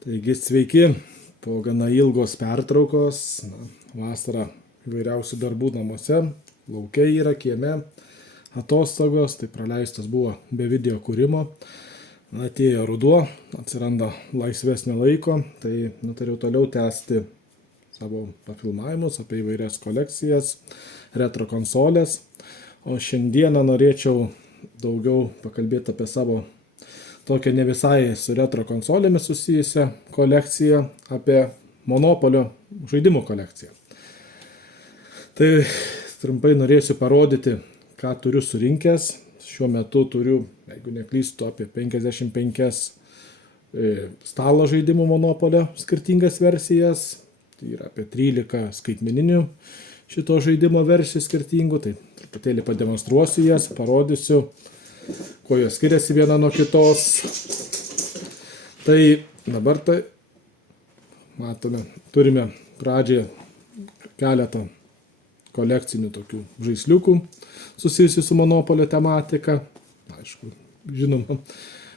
Taigi sveiki, po gana ilgos pertraukos, vasarą įvairiausių darbų namuose, laukia yra, kieme, atostogos, tai praleistas buvo be video kūrimo. Atėjo ruduo, atsiranda laisvesnio laiko, tai nutariau toliau tęsti savo pafilmavimus apie įvairias kolekcijas, retro konsolės. O šiandieną norėčiau daugiau pakalbėti apie savo tokią ne visai su retro konsolėmis susijusią kolekciją, apie Monopolio žaidimų kolekciją. Tai trumpai norėsiu parodyti, ką turiu surinkęs. Šiuo metu turiu, jeigu neklystu, apie 55 stalo žaidimų Monopolio skirtingas versijas. Tai yra apie 13 skaitmeninių šito žaidimo versijų skirtingų. Tai truputėlį pademonstruosiu jas, parodysiu, kuo jos skiriasi viena nuo kitos. Tai dabar tai matome, turime pradžioje keletą kolekcinių tokių žaisliukų susijusių su Monopolio tematika. Aišku, žinoma,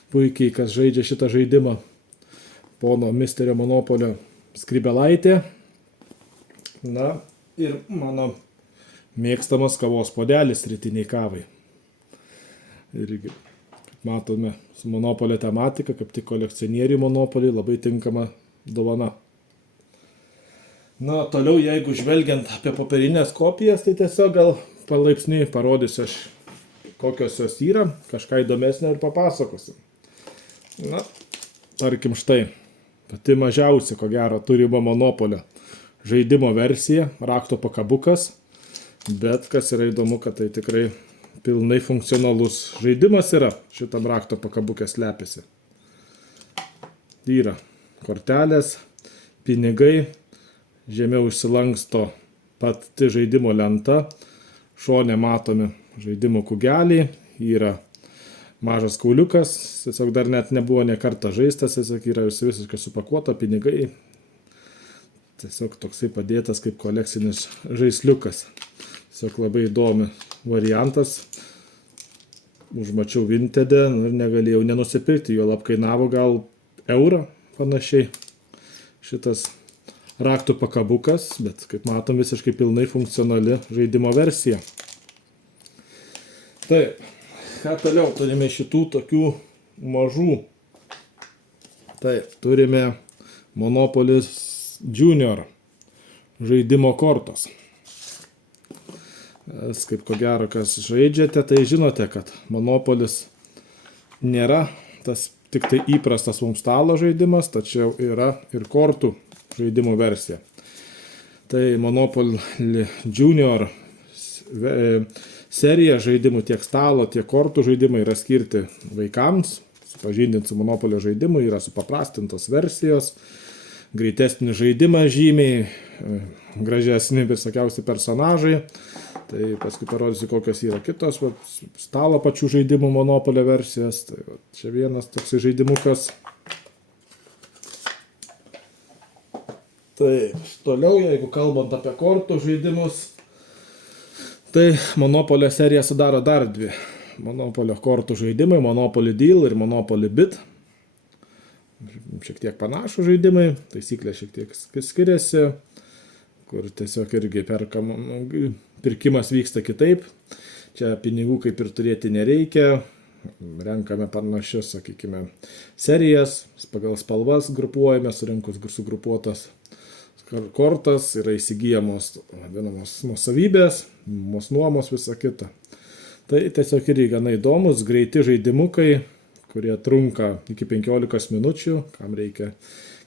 puikiai, kas žaidžia šitą žaidimą, pono Misterio Monopolio skrybelaitė. Na ir mano mėgstamas kavos puodelis rytiniai kavai. Irgi, kaip matome, su Monopolio tematika, kaip tik kolekcionierių Monopoliui labai tinkama dovana. Na, toliau, jeigu žvelgiant apie popierinės kopijas, tai tiesiog gal palaipsniui parodysiu aš, kokios jos yra, kažką įdomesnio ir papasakosiu. Na, tarkim štai, pati mažiausia, ko gero, turima Monopolio žaidimo versija, rakto pakabukas, bet kas yra įdomu, kad tai tikrai pilnai funkcionalus žaidimas yra, šitam rakto pakabuke slepiasi. Yra kortelės, pinigai, žemiau išsilanksto pati žaidimo lenta, šone matomi žaidimo kugeliai, yra mažas kauliukas, tiesiog dar net nebuvo ne kartą žaistas, tiesiog yra visiškai supakuota, pinigai, tiesiog toksai padėtas kaip kolekcinis žaisliukas. Tiesiog labai įdomi variantas. Užmačiau Vintede ir negalėjau nenusipirkti, jo kainavo gal eurą panašiai šitas raktų pakabukas, bet kaip matom visiškai pilnai funkcionali žaidimo versija. Taip, ką toliau turime šitų tokių mažų. Taip, turime Monopolis Junior žaidimo kortos. Kaip ko gero, kas žaidžiate, tai žinote, kad Monopolis nėra tas tik tai įprastas mums stalo žaidimas, tačiau yra ir kortų žaidimų versija. Tai Monopoly Junior serija žaidimų tiek stalo, tiek kortų žaidimai yra skirti vaikams. Supažindinti su Monopolio žaidimu yra supaprastintos versijos, greitesnį žaidimą žymiai, gražesni visokiausi personažai. Tai paskui parodysiu, kokios yra kitos stalo pačių žaidimų Monopolio versijos. Tai čia vienas toksai žaidimukas. Taip, toliau, jeigu kalbant apie kortų žaidimus, tai Monopolio seriją sudaro dar dvi Monopolio kortų žaidimai, Monopoly Deal ir Monopoly Bid. Šiek tiek panašų žaidimai, taisyklės šiek tiek skiriasi, kur tiesiog irgi pirkimas vyksta kitaip. Čia pinigų kaip ir turėti nereikia, renkame panašius, sakykime, serijas, pagal spalvas grupuojame, surinkus sugrupuotas kortas, yra įsigyjamos vadinamos nuosavybės, nuomos visa kita. Tai tiesiog irgi gana įdomus, greiti žaidimukai, kurie trunka iki 15 minučių, kam reikia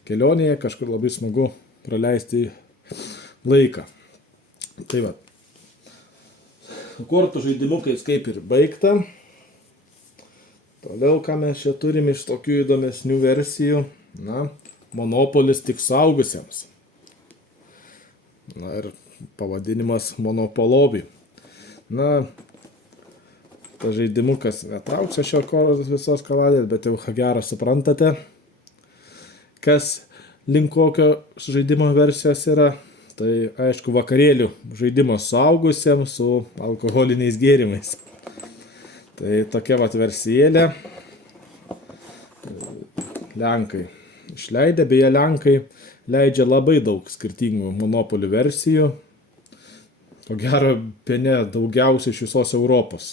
kelionėje, kažkur labai smagu praleisti laiką. Tai va, kortų žaidimukais kaip ir baigta. Toliau, ką mes čia turime iš tokių įdomesnių versijų, na, Monopolis tik suaugusiems. Na ir pavadinimas Monopolobi. Na, tas žaidimukas netrauks šio visos kaladės, bet jau gero suprantate, kas link kokio žaidimo versijos yra. Tai aišku, vakarėlių žaidimas suaugusiems su alkoholiniais gėrimais. Tai tokia versijelė. Lenkai išleidę, beje Lenkai leidžia labai daug skirtingų Monopoly versijų. Ko gero, bene daugiausiai iš visos Europos.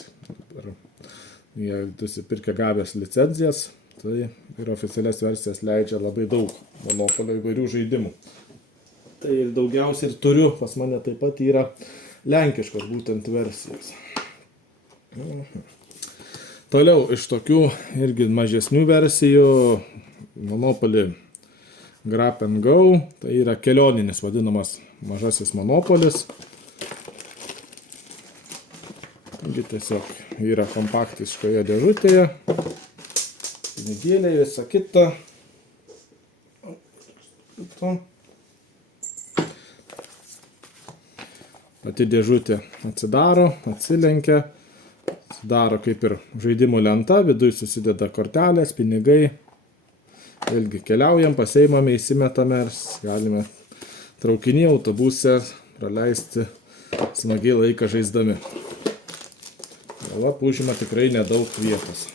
Jie nusipirkę gavęs licenzijas, tai ir oficialias versijas leidžia labai daug Monopolio įvairių žaidimų. Tai ir daugiausiai ir turiu, pas mane taip pat yra lenkiškos būtent versijos. Toliau iš tokių irgi mažesnių versijų Monopoly Grab and Go, tai yra kelioninis vadinamas mažasis Monopolis. Taigi tiesiog yra kompaktiškoje dėžutėje, pinigėliai, visa kita. Pati dėžutė atsidaro, atsilenkia, atsidaro kaip ir žaidimų lenta, viduje susideda kortelės, pinigai. Vėlgi keliaujam, pasiimame, įsimetame ir galime traukinį, autobuse praleisti smagiai laiką žaisdami. Lap užima tikrai nedaug vietos.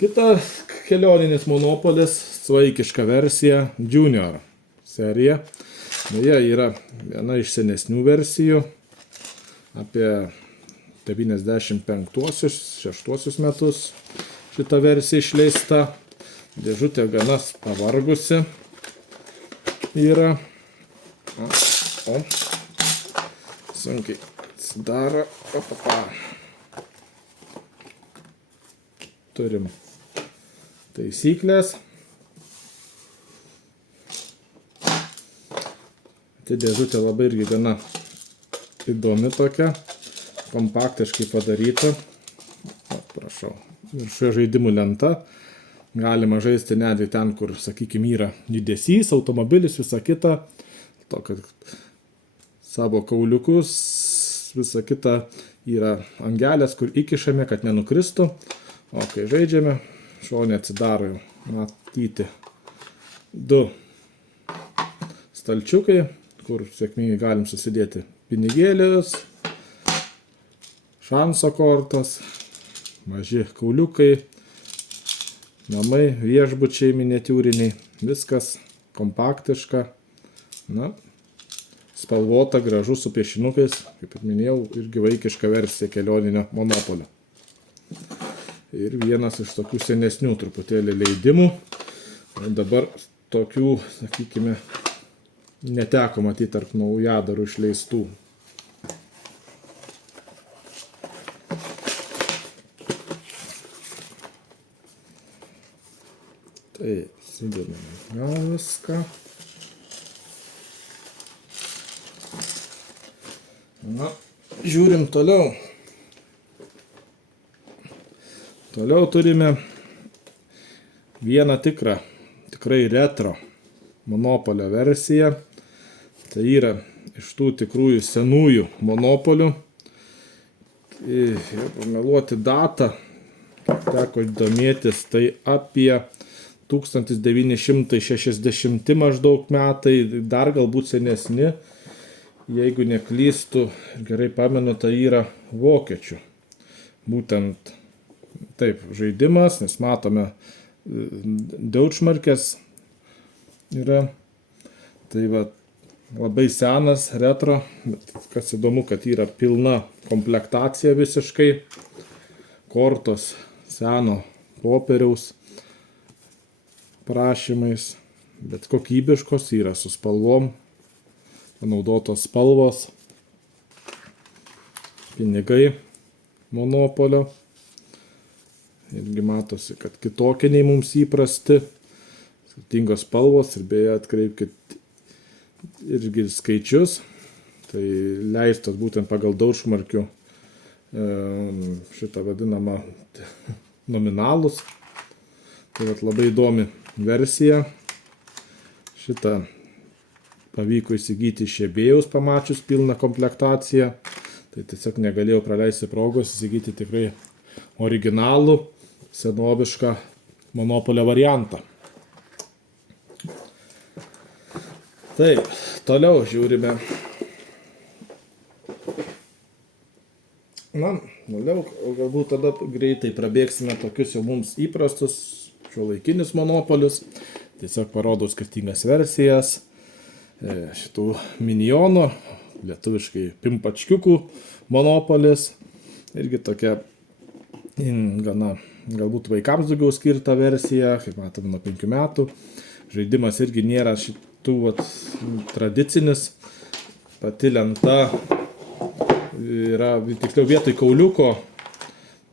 Kita kelioninis Monopolis, svaikiška versija, Junior serija. Beje, yra viena iš senesnių versijų, apie 95-6 metus šita versija išleista. Dėžutė gana pavargusi yra. Sunkiai atsidaro. Turim taisyklės. Tai dėžutė labai irgi gana įdomi tokia, kompaktiškai padaryta. Prašau. Viršuje žaidimų lenta. Galima žaisti netgi ten, kur, sakykime, yra judesys, automobilis, visa kita. To, kad savo kauliukus, visa kita yra angelės, kur įkišame, kad nenukristų. O kai žaidžiame, šonė atsidaro jau matyti 2 stalčiukai, kur sėkmingai galim susidėti pinigėlius, šanso kortos, maži kauliukai, namai, viešbučiai miniatiūriniai, viskas kompaktiška. Na, spalvota, gražu, su piešinukais, kaip ir minėjau, irgi vaikiška versija kelioninio Monopolio. Ir vienas iš tokių senesnių truputėlį leidimų. Dabar tokių, sakykime, neteko matyti tarp naujadarų išleistų. Tai sudėdame viską. Na, žiūrim toliau. Toliau turime vieną tikrai retro Monopolio versiją. Tai yra iš tų tikrųjų senųjų Monopolių. Jau pameluoti datą, teko domėtis, tai apie 1960 maždaug metai, dar galbūt senesni. Jeigu neklystu, gerai pamenu, tai yra vokiečių. Būtent taip žaidimas, nes matome Deutschmarkės yra. Tai va, labai senas, retro, bet kas įdomu, kad yra pilna komplektacija visiškai. Kortos seno popieriaus prašymais, bet kokybiškos yra su spalvom. Panaudotos spalvos, pinigai Monopolio. Irgi matosi, kad kitokie nei mums įprasti. Skirtingos spalvos ir beje atkreipkit irgi skaičius. Tai leistos būtent pagal Deutschmarkių šitą vadinamą nominalus. Tai labai įdomi versija. Šitą pavyko įsigyti iš eBayaus pamačius pilną komplektaciją. Tai tiesiog negalėjau praleisti progos įsigyti tikrai originalų, senovišką Monopolio variantą. Taip, toliau žiūrime. Na, Toliau, galbūt tada greitai prabėgsime tokius jau mums įprastus šiuolaikinius monopolius. Tiesiog parodau skirtingas versijas šitų minijonų, lietuviškai pimpačkiukų monopolis. Irgi tokia gana galbūt vaikams daugiau skirta versija, kaip matome, nuo 5 metų. Žaidimas irgi nėra šitų tradicinis. Pati lenta yra, tiksliau vietoj kauliuko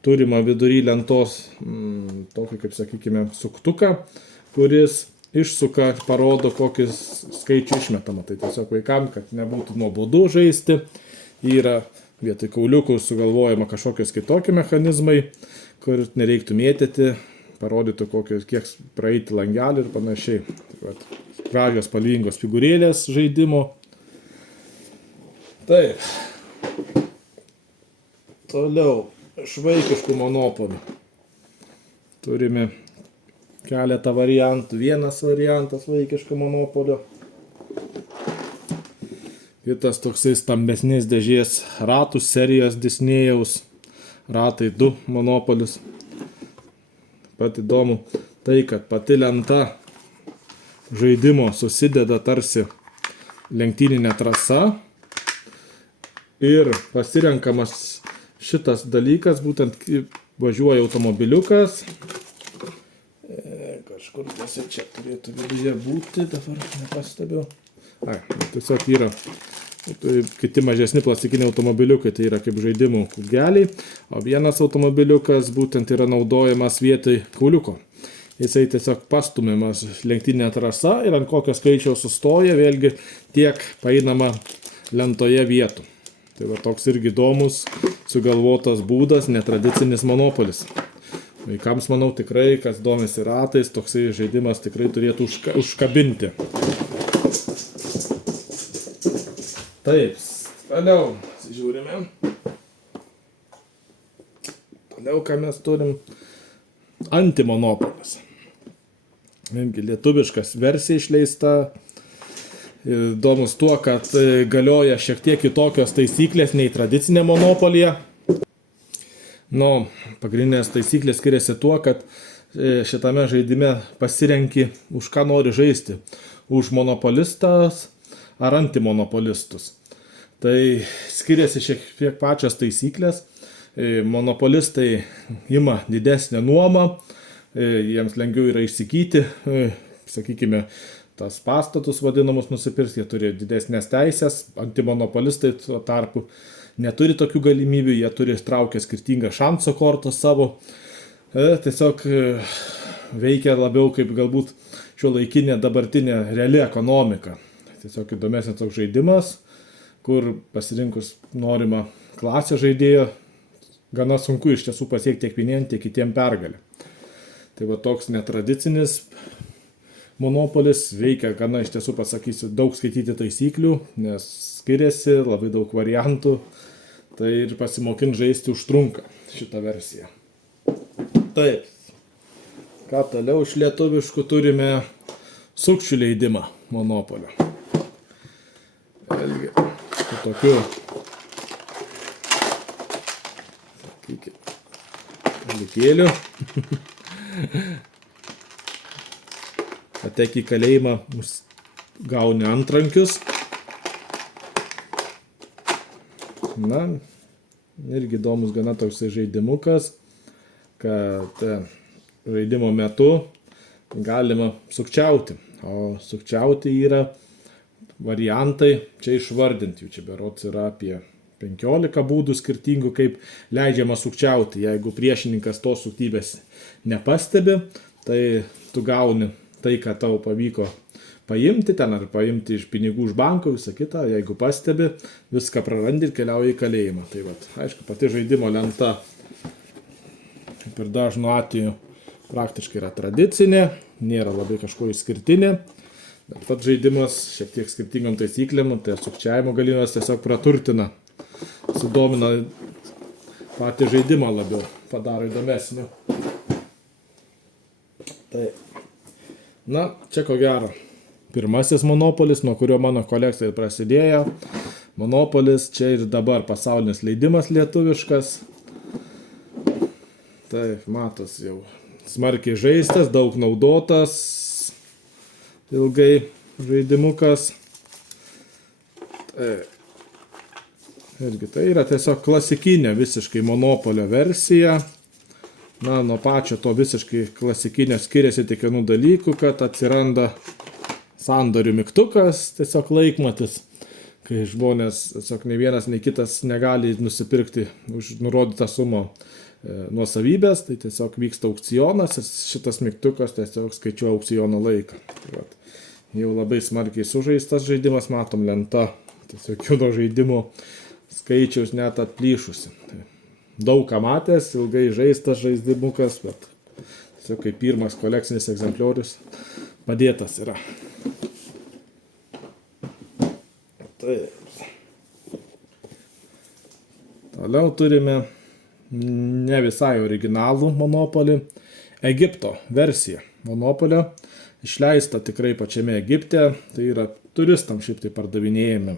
turima vidury lentos tokį, kaip sakykime, suktuką, kuris išsuka, parodo, kokį skaičių išmetama. Tai tiesiog vaikams, kad nebūtų nuobodu žaisti, yra vietoj kauliukų sugalvojama kažkokios kitokie mechanizmai, kur nereiktų mėtyti, parodytų, kiek praeiti langelį ir panašiai. Gražios spalvingos figūrėlės žaidimo. Taip. Toliau, iš vaikiškų monopolių. Turime keletą variantų. Vienas variantas vaikiško monopolio. Kitas toksai stambesnės dėžės ratų serijos Disnėjaus ratai 2 monopolius. Pat įdomu tai, kad pati lenta žaidimo susideda tarsi lenktyninė trasa ir pasirenkamas šitas dalykas, būtent važiuoja automobiliukas. Kažkur čia turėtų viduje būti, dabar nepastebiu. Tiesiog yra kiti mažesni plastikiniai automobiliukai, tai yra kaip žaidimų kūgeliai, o vienas automobiliukas būtent yra naudojamas vietoj kauliuko. Jisai tiesiog pastumiamas lenktyninė trasa ir ant kokio skaičiaus sustoja, vėlgi tiek paeinama lentoje vietų. Tai va toks irgi įdomus, sugalvotas būdas, netradicinis monopolis. Vaikams, manau, tikrai, kas domisi ratais, toksai žaidimas tikrai turėtų užkabinti. Taip, toliau žiūrime. Toliau, ką mes turim, antimonopolis. Lietuviškas versija išleista. Įdomus tuo, kad galioja šiek tiek kitokios taisyklės nei tradicinė monopolija. Pagrindinės taisyklės skiriasi tuo, kad šitame žaidime pasirenki, už ką nori žaisti. Už monopolistas ar antimonopolistus. Tai skiriasi šiek tiek pačios taisyklės. Monopolistai ima didesnę nuomą, jiems lengviau yra įsigyti, sakykime, tas pastatus vadinamus nusipirks, jie turi didesnės teisės, antimonopolistai tuo tarpu neturi tokių galimybių, jie turi traukę skirtingą šanso kortą savo, tiesiog veikia labiau kaip galbūt šiuolaikinė dabartinė reali ekonomika. Tiesiog įdomesnis toks žaidimas, kur pasirinkus norimą klasę žaidėjo, gana sunku iš tiesų pasiekti tiek vieniem, tiek kitiem pergalę. Tai va toks netradicinis monopolis veikia gana, iš tiesų pasakysiu, daug skaityti taisyklių, nes skiriasi, labai daug variantų, tai ir pasimokint žaisti užtrunka šitą versiją. Taip, ką toliau iš lietuviškų turime sukčių leidimą monopolio. Vėlgi, su tokiu, dalikėliu. Patek į kalėjimą, gauni antrankius. Irgi įdomus gana toks žaidimukas, kad žaidimo metu galima sukčiauti. O sukčiauti yra variantai, čia išvardinti, jų čia berods yra apie 15 būdų skirtingų, kaip leidžiama sukčiauti. Jeigu priešininkas tos suktybės nepastebi, tai tu gauni tai, ką tau pavyko paimti ten, ar paimti iš pinigų iš banko, visą kitą. Jeigu pastebi, viską prarandi ir keliauji į kalėjimą. Tai aišku, pati žaidimo lenta, kaip ir dažnu atveju, praktiškai yra tradicinė, nėra labai kažko išskirtinė. Bet pats žaidimas šiek tiek skirtingom taisyklėm, tai sukčiavimo galimybės tiesiog praturtina, sudomina patį žaidimą labiau, padaro įdomesnį. Tai, čia ko gero, pirmasis monopolis, nuo kurio mano kolekcija prasidėjo. Monopolis čia ir dabar pasaulinis leidimas lietuviškas. Taip, matos jau smarkiai žaistas, daug naudotas, ilgai žaidimukas. Taip. Irgi tai yra tiesiog klasikinė visiškai Monopolio versija. Na, nuo pačio to visiškai klasikinio skiriasi tik vienų dalykų, kad atsiranda sandorių mygtukas, tiesiog laikmatis, kai žmonės, tiesiog nei vienas, nei kitas negali nusipirkti už nurodytą sumą nuosavybės, tai tiesiog vyksta aukcionas ir šitas mygtukas tiesiog skaičiuoja aukciono laiką. Tai vat, jau labai smarkiai sužaistas žaidimas, matom lenta, tiesiog jau nuo žaidimo skaičiaus net atplyšusi. Tai daug ką matęs, ilgai žaistas žaidimukas, bet tiesiog kaip pirmas kolekcinis egzempliorius padėtas yra. Taip. Toliau turime ne visai originalų Monopolį, Egipto versiją Monopolio, išleista tikrai pačiame Egipte, tai yra turistam šiaip tai pardavinėjami.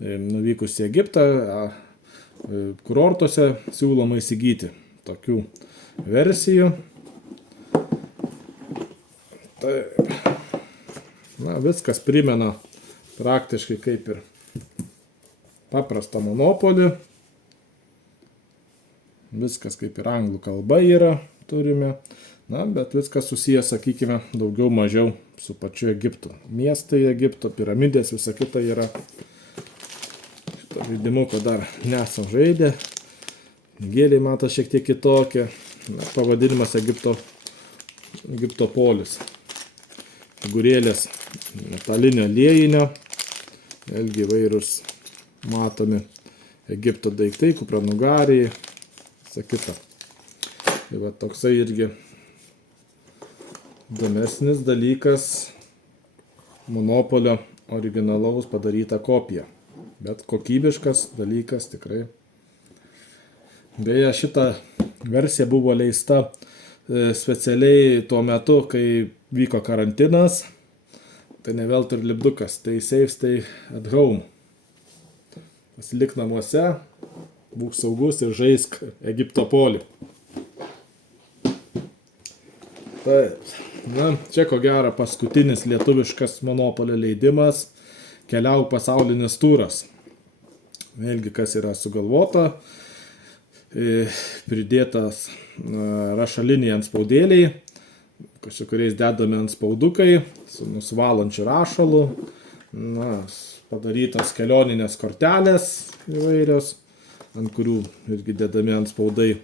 Nuvykus į Egiptą, kurortuose siūloma įsigyti tokių versijų. Taip. Na, viskas primena praktiškai kaip ir paprastą Monopolį. Viskas kaip ir anglų kalba yra, turime. Na, bet viskas susijęs, sakykime, daugiau mažiau su pačiu Egiptu. Miestai Egipto, piramidės, visa kita yra. Šitą žaidimuką dar nesam žaidę. Gėliai mato šiek tiek kitokie. Na, pavadinimas Egipto polis. Figūrėlės metalinio liejinio. Vėlgi įvairūs matomi Egipto daiktai, kupranugariai, visa kita. Tai va toksai irgi įdomesnis dalykas, Monopolio originalaus padaryta kopija. Bet kokybiškas dalykas tikrai. Beje, šita versija buvo leista specialiai tuo metu, kai vyko karantinas. Tai ne veltui ir lipdukas, tai stay at home. Pasilik namuose, būk saugus ir žaisk Egipto polį. Taip. Na, čia ko gero paskutinis lietuviškas Monopolio leidimas, Keliauk pasaulinis turas. Vėlgi, kas yra sugalvota, pridėtas rašaliniai antspaudėliai, su kuriais dedami antspaudukai, su nusvalančiu rašalu, na, padarytos kelioninės kortelės įvairios, ant kurių irgi dedami antspaudai.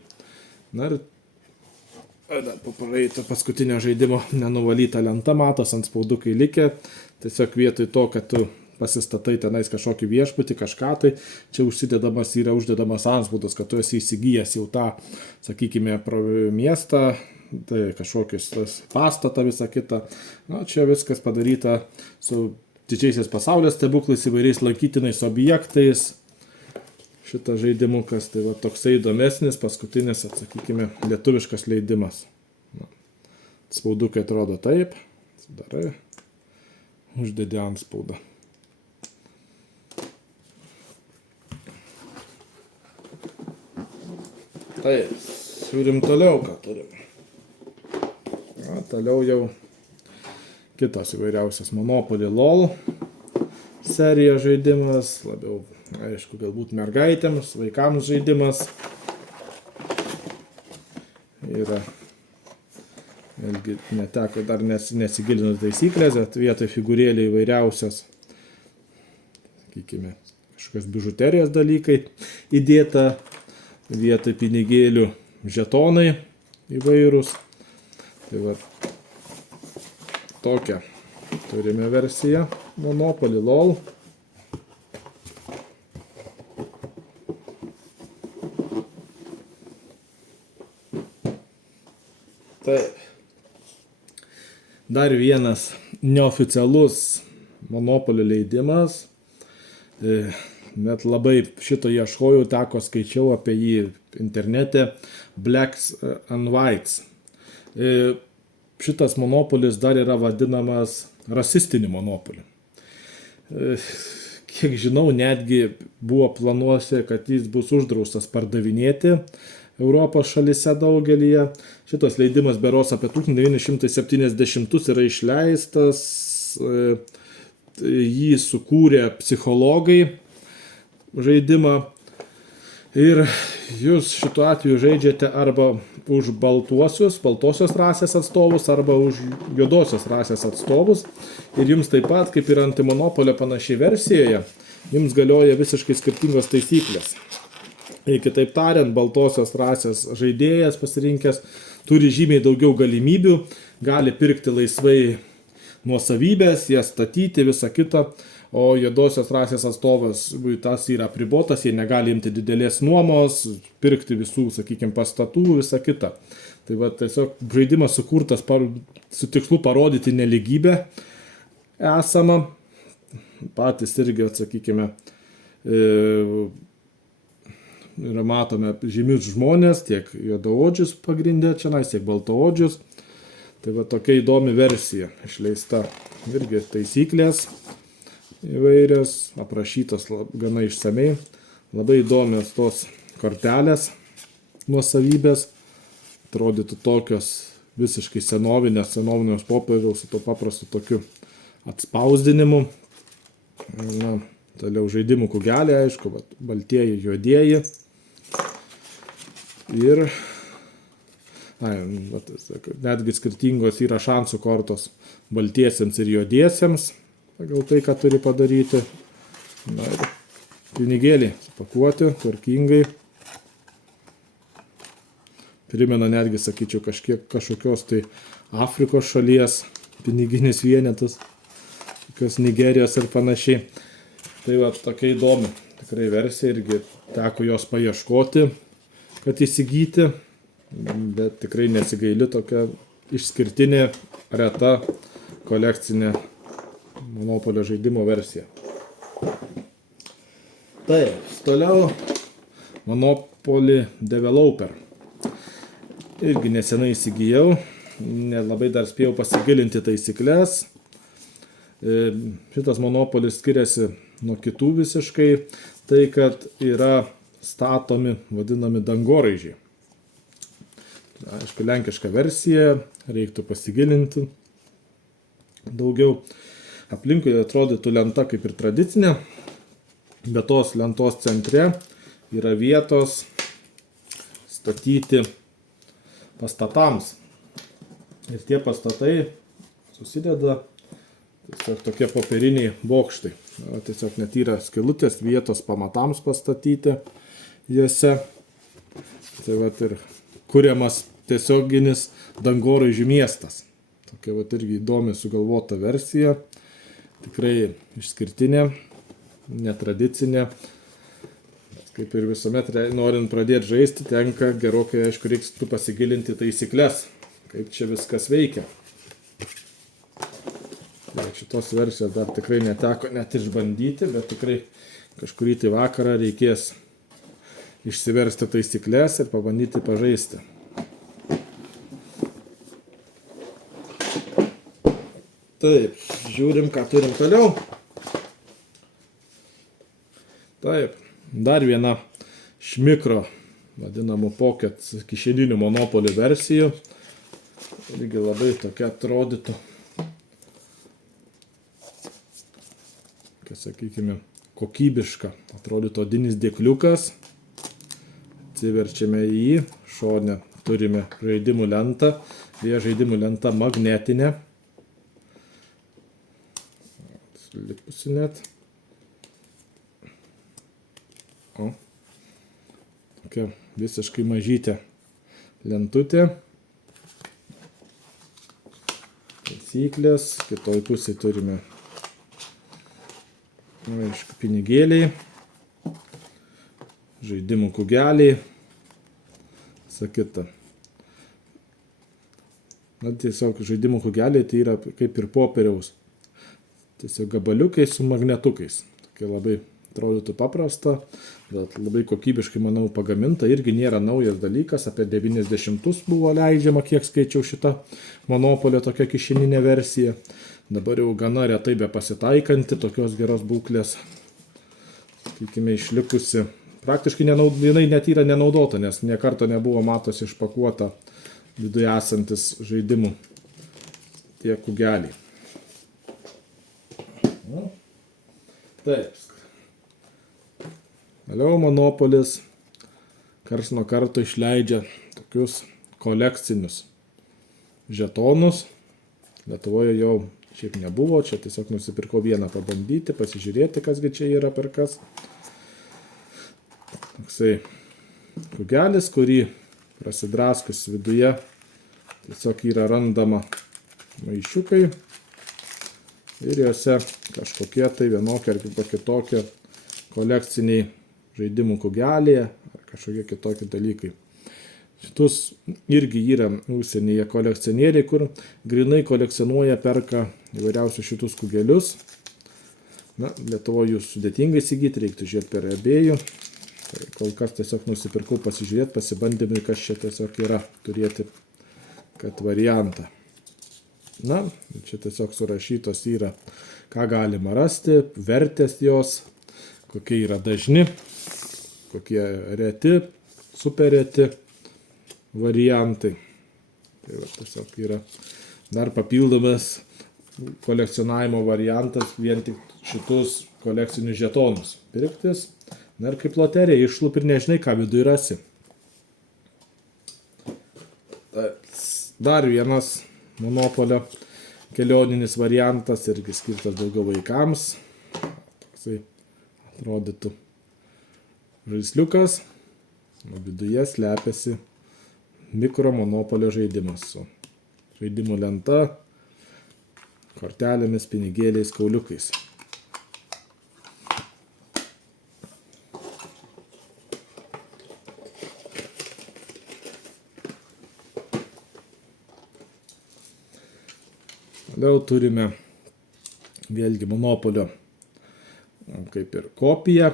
Na ir po praeito paskutinio žaidimo nenuvalyta lenta, matos antspaudukai likę, tiesiog vietoj to, kad tu pasistatai tenais kažkokį viešbutį, kažką, tai čia yra uždedamas antspaudas, kad tu esi įsigijęs jau tą, sakykime, miestą, tai kažkokius pastatą, visą kitą. Na, čia viskas padaryta su didžiaisiais pasaulio stebuklais, įvairiais lankytinais objektais. Šitas žaidimukas, tai va toksai įdomesnis, paskutinis, atsakykime, lietuviškas leidimas. Spaudukai atrodo taip, darai, uždedi antspaudą. Taip, žiūrim toliau, ką turim. Na, toliau jau kitas įvairiausias Monopoly LOL serijos žaidimas, labiau, aišku, galbūt mergaitėms, vaikams žaidimas. Yra, vėlgi, neteko dar nesigilinus taisyklės, bet vietoj figūrėlė įvairiausias, sakykime, kažkokios bižuterijos dalykai įdėta, vietoj pinigėlių žetonai įvairūs. Tai va, tokią turime versiją Monopoly LOL. Taip. Dar vienas neoficialus Monopoly leidimas. Net labai šito ieškojau, teko skaičiau apie jį internete, Blacks and Whites. Šitas Monopolis dar yra vadinamas rasistiniu Monopoliu. Kiek žinau, netgi buvo planuose, kad jis bus uždraustas pardavinėti Europos šalise daugelyje. Šitas leidimas beros apie 1970 yra išleistas. Jį sukūrė psichologai žaidimą. Ir jūs šituo atveju žaidžiate arba už baltosios rasės atstovus, arba už juodosios rasės atstovus. Ir jums taip pat, kaip ir Antimonopolio panašiai versijoje, jums galioja visiškai skirtingos taisyklės. Ir kitaip tariant, baltosios rasės žaidėjas pasirinkęs turi žymiai daugiau galimybių, gali pirkti laisvai nuosavybės, jas statyti, visą kitą, o juodosios rasės atstovas tas yra apribotas, jie negali imti didelės nuomos, pirkti visų, sakykime, pastatų, visą kitą. Tai va, tiesiog žaidimas sukurtas su tikslu parodyti neligybę esamą. Patys irgi, sakykime, ir matome žymius žmonės, tiek juodaodžius pagrindė čia, tiek baltaodžius. Tai va tokia įdomi versija išleista. Irgi taisyklės įvairios, aprašytos gana išsamei. Labai įdomios tos kortelės nuosavybės. Atrodytų tokios visiškai senovinės popieriaus su to paprastu tokiu atspausdinimu. Na, toliau žaidimų kugelė, aišku, baltieji, juodieji. Ir netgi skirtingos yra šansų kortos baltiesiems ir juodiesiems, pagal tai, ką turi padaryti. Na ir pinigėliai supakuoti tvarkingai. Primena netgi, sakyčiau, kažkokios tai Afrikos šalies piniginis vienetas, tokios Nigerijos ir panašiai. Tai va, tokia įdomi tikrai versija, irgi teko jos paieškoti, kad įsigyti. Bet tikrai nesigaili, tokia išskirtinė, reta kolekcinė Monopolio žaidimo versija. Taip, toliau Monopoly Developer. Irgi nesenai įsigijau, nelabai dar spėjau pasigilinti taisyklės. Šitas Monopolis skiriasi nuo kitų visiškai, tai kad yra statomi vadinami dangoraižiai. Aišku, lenkiška versija, reiktų pasigilinti daugiau. Aplinkui atrodytų lenta kaip ir tradicinė, bet tos lentos centre yra vietos statyti pastatams. Ir tie pastatai susideda tiesiog tokie popieriniai bokštai. Tiesiog net yra skylutės vietos pamatams pastatyti jose. Tai vat ir kuriamas tiesioginis dangoraižių miestas. Tokia vat irgi įdomi sugalvota versija. Tikrai išskirtinė, netradicinė. Kaip ir visuomet, norint pradėti žaisti, tenka gerokai, aišku, reiktų pasigilinti taisyklės, kaip čia viskas veikia. Šitos versijos dar tikrai neteko net išbandyti, bet tikrai kažkurį tai vakarą reikės išsiversti taisyklės ir pabandyti pažaisti. Taip, žiūrim, ką turim toliau. Taip, dar viena šmikro, vadinamų pocket kišeninių Monopoly versijų. Irgi labai tokia atrodytų, sakykime, kokybiška. Atrodytų odinis dėkliukas. Atsiverčiame į jį. Šone turime žaidimų lentą. Vėja žaidimų lenta magnetinė. Lipusi net. O. Tokia visiškai mažytė lentutė. Taisyklės. Kitoj pusėje turime aišku, pinigėliai, žaidimų kugeliai, sakita. Na, tiesiog žaidimų kugeliai tai yra kaip ir popieriaus. Tiesiog gabaliukai su magnetukais. Tokia labai atrodytų paprasta, bet labai kokybiškai, manau, pagaminta. Irgi nėra naujas dalykas, apie 90 buvo leidžiama, kiek skaičiau šitą Monopolio tokia kišeninė versija. Dabar jau gana retai be pasitaikanti, tokios geros būklės, sakykime, išlikusi. praktiškai jinai net yra nenaudota, nes niekarto nebuvo matosi išpakuota viduje esantis žaidimų tie kugeliai. Taip. Vėliau Monopolis karts nuo karto išleidžia tokius kolekcinius žetonus. Lietuvoje jau šiaip nebuvo, čia tiesiog nusipirkau vieną pabandyti, pasižiūrėti, kasgi čia yra per kas. Toksai kugelis, kurį prasidraskus viduje tiesiog yra randama maišiukai ir juose kažkokie tai vienokie ar kitokie kolekciniai žaidimų kugeliai ar kažkokie kitokie dalykai. Šitus irgi yra užsienyje kolekcionieriai, kur grinai kolekcionuoja, perka įvairiausius šitus kugelius. Na, Lietuvoje jų sudėtingai įsigyti, reiktų žiūrėti per eBay'ų. Tai kol kas tiesiog nusipirkau pasižiūrėti, pasibandymai, kas čia tiesiog yra, turėti kad variantą. Na, čia tiesiog surašytos yra, ką galima rasti, vertės jos, kokie yra dažni, kokie reti, super reti variantai. Tai va, tiesiog yra dar papildomas kolekcionavimo variantas vien tik šitus kolekcinius žetonus pirktis. Na ir kaip loterija, iššlup ir nežinai, ką viduje rasi. Dar vienas Monopolio kelioninis variantas, irgi skirtas daugiau vaikams. Toksai atrodytų žaisliukas, o viduje slepiasi mikro Monopolio žaidimas su žaidimų lenta, kortelėmis, pinigėliais, kauliukais. Toliau turime vėlgi Monopolio kaip ir kopiją.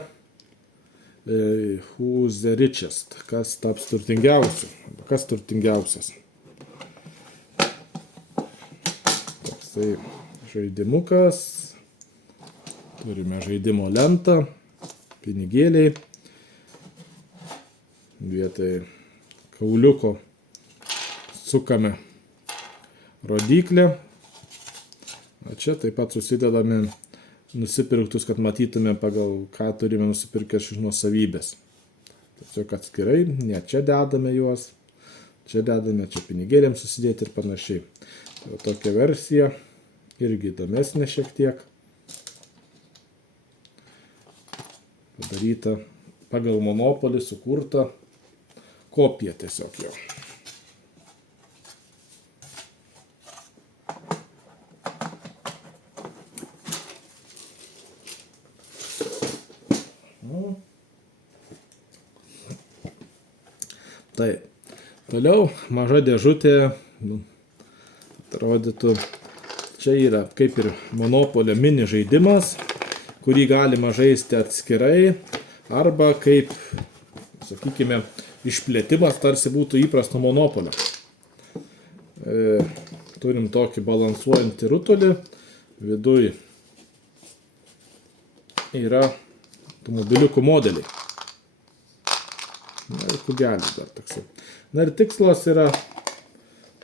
Who's the richest? Kas taps turtingiausiu? Kas turtingiausias? Toksai žaidimukas. Turime žaidimo lentą, pinigėliai. Vietoj kauliuko sukame rodiklę. Čia taip pat susidedame nusipirktus, kad matytume pagal ką turime nusipirkę iš nuosavybės. Tiesiog atskirai, ne čia dedame juos, čia dedame, čia pinigėliams susidėti ir panašiai. Tokia versija, irgi įdomesnė šiek tiek. Padaryta pagal Monopolį sukurta kopija tiesiog jau. Tai toliau maža dėžutė, atrodytų, čia yra kaip ir Monopolio mini žaidimas, kurį galima žaisti atskirai, arba kaip, sakykime, išplėtimas tarsi būtų įprasto Monopolio. Turim tokį balansuojantį rutulį, viduj yra automobiliukų modeliai. Na ir kugelis dar toksai. Na ir tikslas yra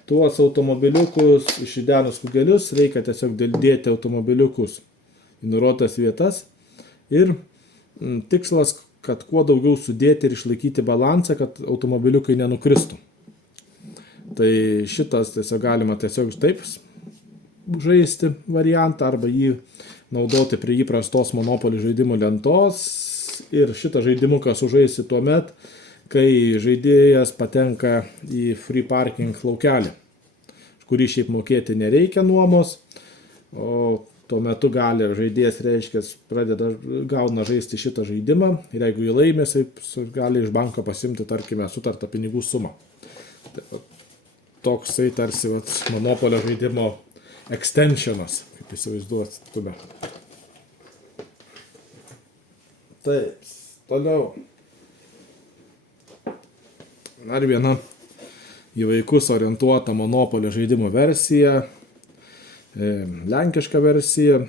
tuos automobiliukus išridenus kugelius, reikia tiesiog dėti automobiliukus į nurodytas vietas. Ir tikslas, kad kuo daugiau sudėti ir išlaikyti balansą, kad automobiliukai nenukristų. Tai šitas tiesiog galima tiesiog taip žaisti variantą, arba jį naudoti prie įprastos Monopolio žaidimų lentos. Ir šitą žaidimuką sužaisi tuo met, kai žaidėjas patenka į free parking laukelį, kurį šiaip mokėti nereikia nuomos, o tuo metu gali žaidėjas, reiškia, gauna žaisti šitą žaidimą ir jeigu jį laimė, jis gali iš banko pasimti, tarkime, sutartą pinigų sumą. Tai, toksai tarsi Monopolio žaidimo extensionas, kaip įsivaizduotume. Taip, toliau. Dar viena į vaikus orientuota Monopolio žaidimo versija, lenkiška versija,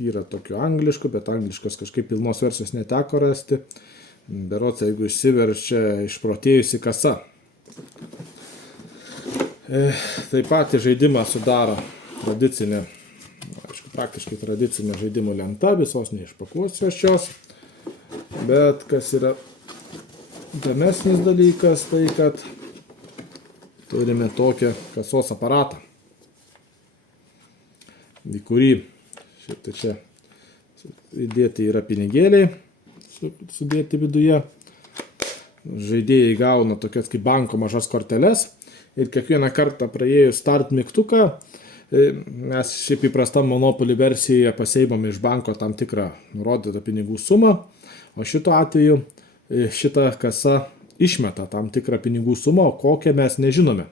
yra tokių angliškų, bet angliškos kažkaip pilnos versijos neteko rasti. berods, jeigu išsiverčia išprotėjusi kasa. Taip pat žaidimą sudaro tradicinė, aišku, praktiškai tradicinė žaidimų lenta, visos neišpakuosiu aš jos, bet kas yra įdomesnis dalykas, tai kad turime tokią kasos aparatą, į kurį šitai čia įdėti yra pinigėliai, sudėti viduje. Žaidėjai gauna tokias kaip banko mažas korteles ir kiekvieną kartą praėjus start mygtuką, mes šiaip įprasta Monopoly versijoje pasiimame iš banko tam tikrą nurodytą pinigų sumą, o šituo atveju šita kasa išmeta tam tikrą pinigų sumą, kokią mes nežinome.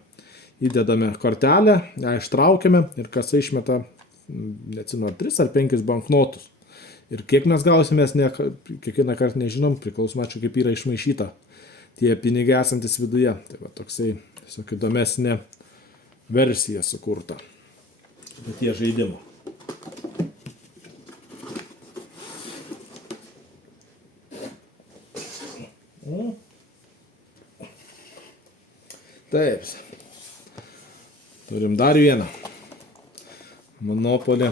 Įdedame kortelę, ją ištraukiame ir kasa išmeta, neatsimenu, 3 ar 5 banknotus. Ir kiek mes gausime, mes kiekvieną kartą nežinom, priklausomai kaip yra išmaišyta tie pinigai esantis viduje. Tai va toksai tiesiog įdomesnė versija sukurta. Bet jie žaidimo. Taip. Turim dar vieną. Monopoly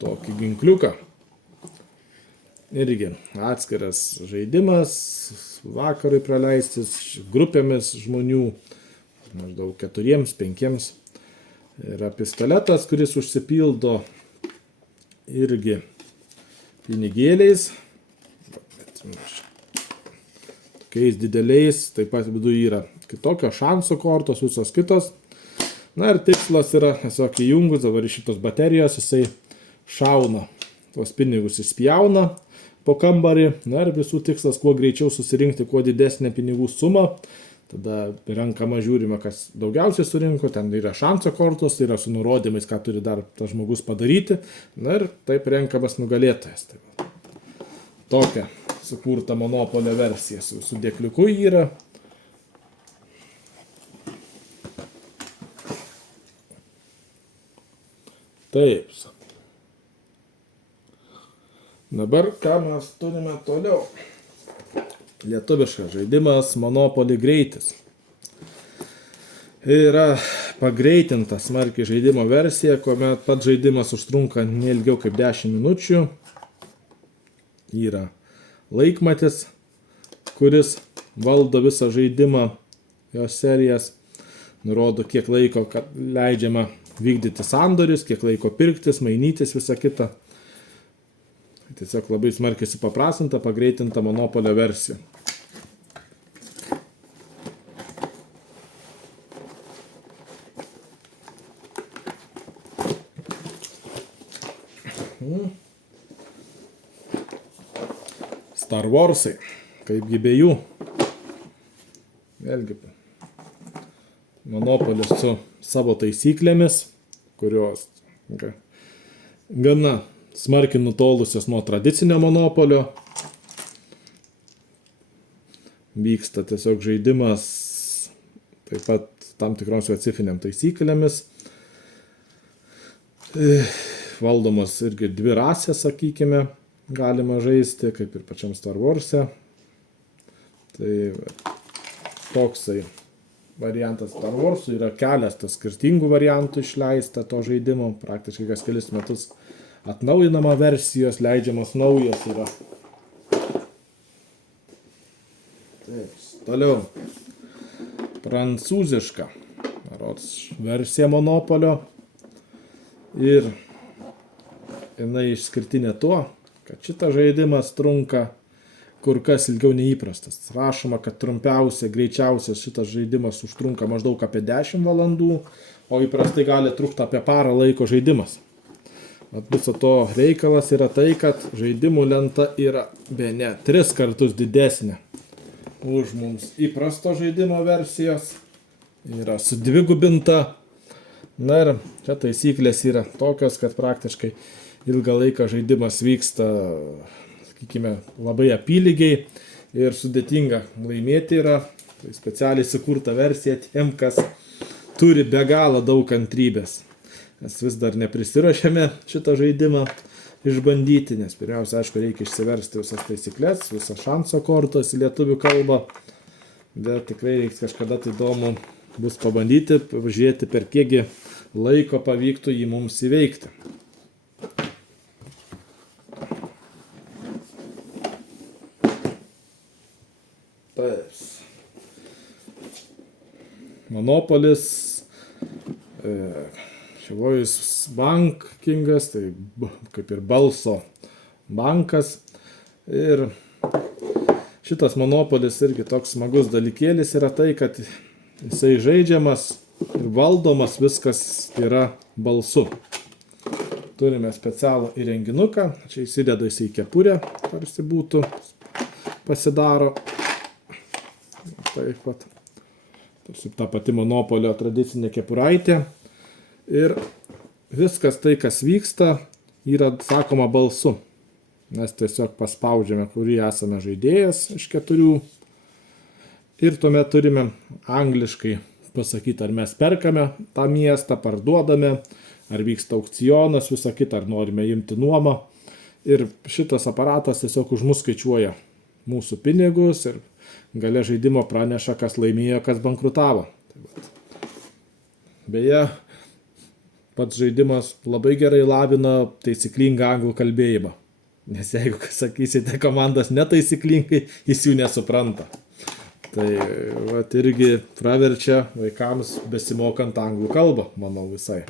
tokį ginkliuką. Irgi atskiras žaidimas, vakarui praleistis grupėmis žmonių, maždaug 4-5. Yra pistoletas, kuris užsipildo irgi pinigėliais, tokiais dideliais, taip pat viduje yra kitokio šanso kortos, visos kitos. Na ir tikslas yra, tiesiog įjungus dabar iš šitos baterijos, jisai šauna, tuos pinigus įspjauna po kambarį, na ir visų tikslas kuo greičiau susirinkti kuo didesnę pinigų sumą, tada renkama žiūrima, kas daugiausiai surinko, ten yra šanso kortos, tai yra su nurodymais, ką turi dar tas žmogus padaryti, na ir taip renkamas nugalėtojas. Tai tokia sukurta Monopolio versija su dėkliuku yra. Taip. Dabar ką mes turime toliau? Lietuviškas žaidimas Monopoly greitis. Yra pagreitinta smarkiai žaidimo versija, kuomet pats žaidimas užtrunka neilgiau kaip 10 minučių. Yra laikmatis, kuris valdo visą žaidimą, jos serijas, nurodo kiek laiko leidžiama vykdyti sandorius, kiek laiko pirktis, mainytis, visą kitą. Tiesiog labai smarkiai supaprastinta, pagreitinta Monopolio versija. Star Warsai, kaipgi be jų. Vėlgi Monopolis su savo taisyklėmis, kurios gana smarkiai nutolusios nuo tradicinio Monopolio. Vyksta tiesiog žaidimas taip pat tam tikrom specifiniam taisyklėmis. Valdomos irgi 2 rasės, sakykime, galima žaisti, kaip ir pačiam Star Wars'e. Tai toksai variantas Star Wars'ų yra keletas skirtingų variantų išleista to žaidimo, praktiškai kas kelis metus atnaujinama versijos, leidžiamas naujas yra. Taip, toliau. Prancūziška versija Monopolio. Ir jinai išskirtinė tuo, kad šitas žaidimas trunka kur kas ilgiau neįprastas. Rašoma, kad trumpiausia, greičiausias šitas žaidimas užtrunka maždaug apie 10 valandų, o įprastai gali trukti apie parą laiko žaidimas. Viso to reikalas yra tai, kad žaidimų lenta yra bene 3 kartus didesnė už mums įprasto žaidimo versijos. Yra sudvigubinta. Na ir čia taisyklės yra tokios, kad praktiškai ilgą laiką žaidimas vyksta, sakykime, labai apylygiai ir sudėtinga laimėti yra. Tai specialiai sukurta versija tiem, kas turi be galo daug kantrybės. Mes vis dar neprisirašėme šitą žaidimą, išbandyti, nes pirmiausia, aišku, reikia išsiversti visas taisyklės, visą šanso kortas į lietuvių kalbą, bet tikrai reiks kažkada tai įdomu bus pabandyti, pažiūrėti, per kiekgi laiko pavyktų jį mums įveikti. Taip. Monopolis, Šilojus bankingas, tai kaip ir balso bankas. Ir šitas monopolis irgi toks smagus dalykėlis yra tai, kad jisai žaidžiamas ir valdomas viskas yra balsu. Turime specialų įrenginuką, čia įsideda jisai į kepurę, tarsi būtų, pasidaro. Taip pat. Tarsi ta pati monopolio tradicinė kepuraitė. Ir viskas tai, kas vyksta, yra sakoma balsu. Mes tiesiog paspaudžiame, kurį esame žaidėjas iš 4. Ir tuomet turime angliškai pasakyti, ar mes perkame tą miestą, parduodame, ar vyksta aukcionas, visą kitą, ar norime imti nuomą. Ir šitas aparatas tiesiog už mus skaičiuoja mūsų pinigus ir gale žaidimo praneša, kas laimėjo, kas bankrutavo. Beje, pats žaidimas labai gerai lavina taisyklingą anglų kalbėjimą. Nes jeigu sakysite komandas netaisyklingai, jis jų nesupranta. Tai irgi praverčia vaikams besimokant anglų kalbą, manau, visai.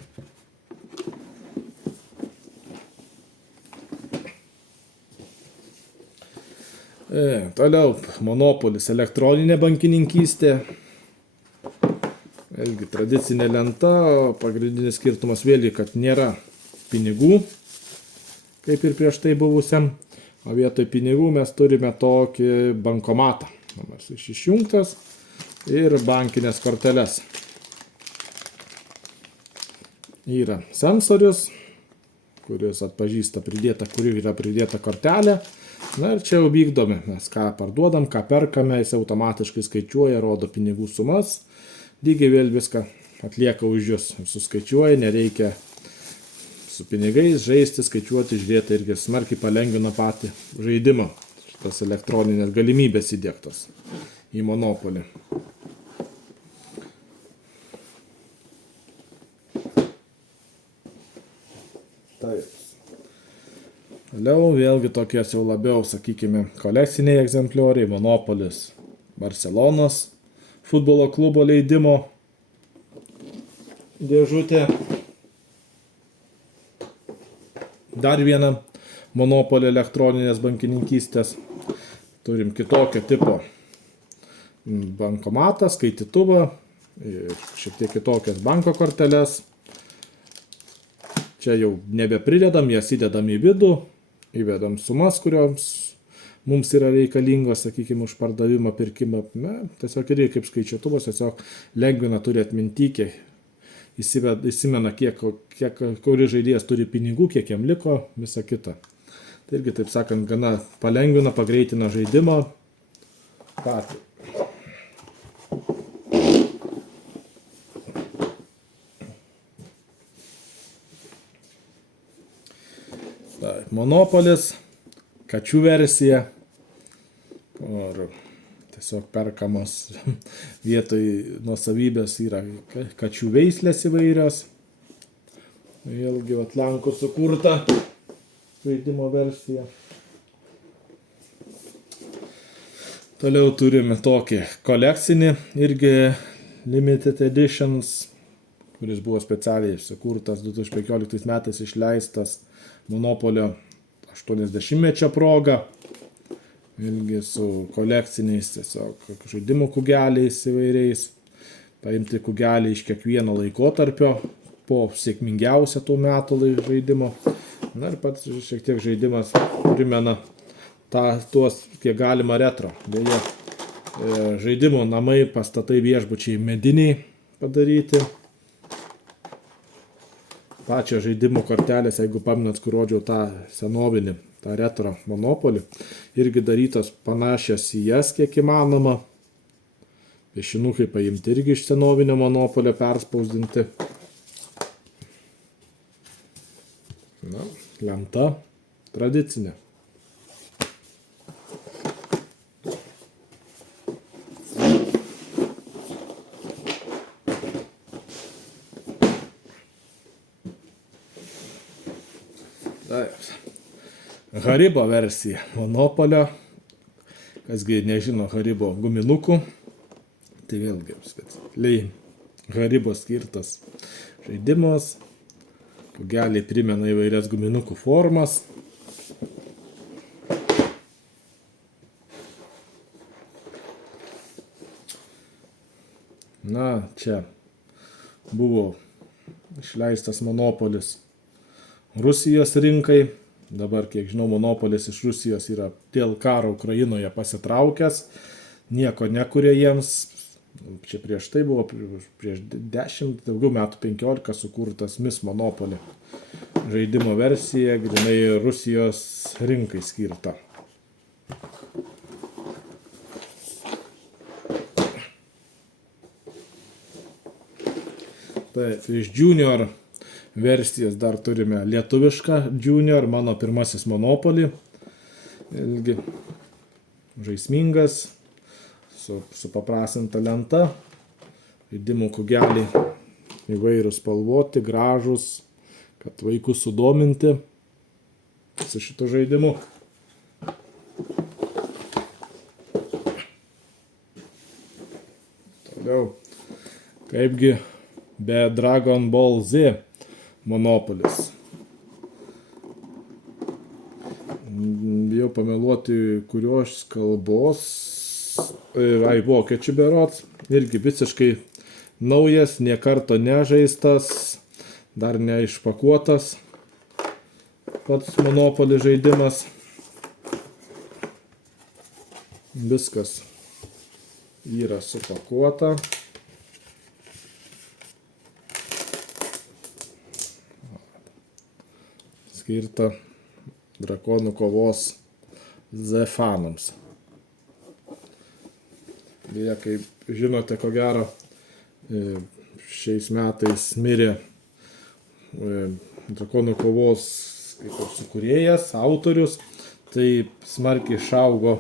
Toliau, monopolis, elektroninė bankininkystė. Vėlgi tradicinė lenta, pagrindinis skirtumas vėlgi, kad nėra pinigų, kaip ir prieš tai buvusiam, o vietoj pinigų mes turime tokį bankomatą. Jis išjungtas ir bankinės korteles. Yra sensorius, kuris atpažįsta kuri yra pridėta kortelė. Na ir čia jau vykdome, mes ką parduodam, ką perkame, jis automatiškai skaičiuoja, rodo pinigų sumas, lygiai vėl viską atlieka už jūs, suskaičiuoja, nereikia su pinigais žaisti, skaičiuoti, žiūrėti irgi smarkiai palengvina patį žaidimą, šitas elektroninės galimybės įdiegtos į monopolį. Taip. Toliau vėlgi tokie jau labiau, sakykime, kolekciniai egzemplioriai, monopolis Barcelonos futbolo klubo leidimo dėžutė. Dar vieną monopolį elektroninės bankininkystės. Turim kitokio tipo bankomatą, skaitytuvą ir šiek tiek kitokias banko korteles. Čia jau nebepridedam, jas įdedam į vidų. Įvedam sumas, kurioms mums yra reikalingos, sakykime, už pardavimą, pirkimą. Tiesiog irgi kaip skaičiuotuvas, tiesiog lengvina turi atminti, kiek įsimena, kuris žaidėjas turi pinigų, kiek jam liko, visa kita. Tai irgi, taip sakant, gana palengvina, pagreitina žaidimą patį. Monopolis, kačių versija, kur tiesiog perkamos vietoj nuosavybės yra kačių veislės įvairios. Vėlgi Lenkų sukurta žaidimo versija. Toliau turime tokį kolekcinį, irgi limited editions, kuris buvo specialiai sukurtas 2015 metais, išleistas Monopolio 80-mečio proga, vėlgi su kolekciniais tiesiog žaidimų kugeliais įvairiais, paimti kugelį iš kiekvieno laikotarpio po sėkmingiausią tų metų žaidimo. Na ir pats šiek tiek žaidimas primena tuos, kiek galima retro. Beje, žaidimo namai, pastatai, viešbučiai mediniai padaryti. Pačią žaidimo kortelės, jeigu paminat, kur rodžiau tą senovinį, tą retro monopolį, irgi darytos panašias į jas, kiek įmanoma. Piešinukai paimti irgi iš senovinio monopolio, perspausdinti. Na, lenta tradicinė. Haribo versija Monopolio. Kasgi nežino Haribo guminukų, tai vėlgi specialiai Haribo skirtas žaidimas. Kugeliai primena įvairias guminukų formas. Na, čia buvo išleistas Monopolis Rusijos rinkai. Dabar, kiek žinau, Monopolis iš Rusijos yra dėl karo Ukrainoje pasitraukęs. Nieko nekuria jiems. Čia prieš tai buvo, prieš 10, daugiau metų 15 sukurtas Miss Monopoly žaidimo versija, grynai Rusijos rinkai skirta. Taip, iš Junior versijas dar turime lietuvišką Junior, mano pirmasis Monopoly. Ilgi žaismingas, su paprasinta lenta. Žaidimų kugeliai įvairūs spalvoti, gražus, kad vaikus sudominti su šitu žaidimu. Toliau, kaipgi be Dragon Ball Z Monopolis. Bijau pameluoti, kurios kalbos, vokiečių berods, irgi visiškai naujas, nė karto nežaistas, dar neišpakuotas pats Monopoly žaidimas. Viskas yra supakuota. Skirta drakonų kovos Z fanams. Beje, kaip žinote, ko gero, šiais metais mirė drakonų kovos sukūrėjas, autorius. Tai smarkiai išaugo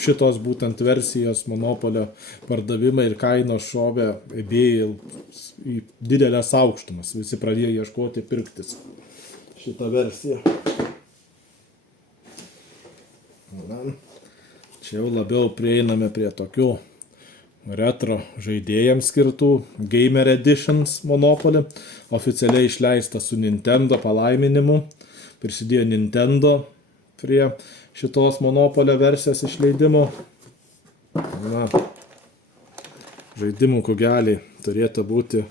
šitos būtent versijos Monopolio pardavimai ir kainos šovė į didelės aukštumas. Visi pradėjo ieškoti pirktis šitą versiją. Na, čia jau labiau prieiname prie tokių retro žaidėjams skirtų Gamer Editions Monopoly. Oficialiai išleista su Nintendo palaiminimu. Prisidėjo Nintendo prie šitos Monopolio versijos išleidimo. Na, žaidimų kugeliai turėtų būti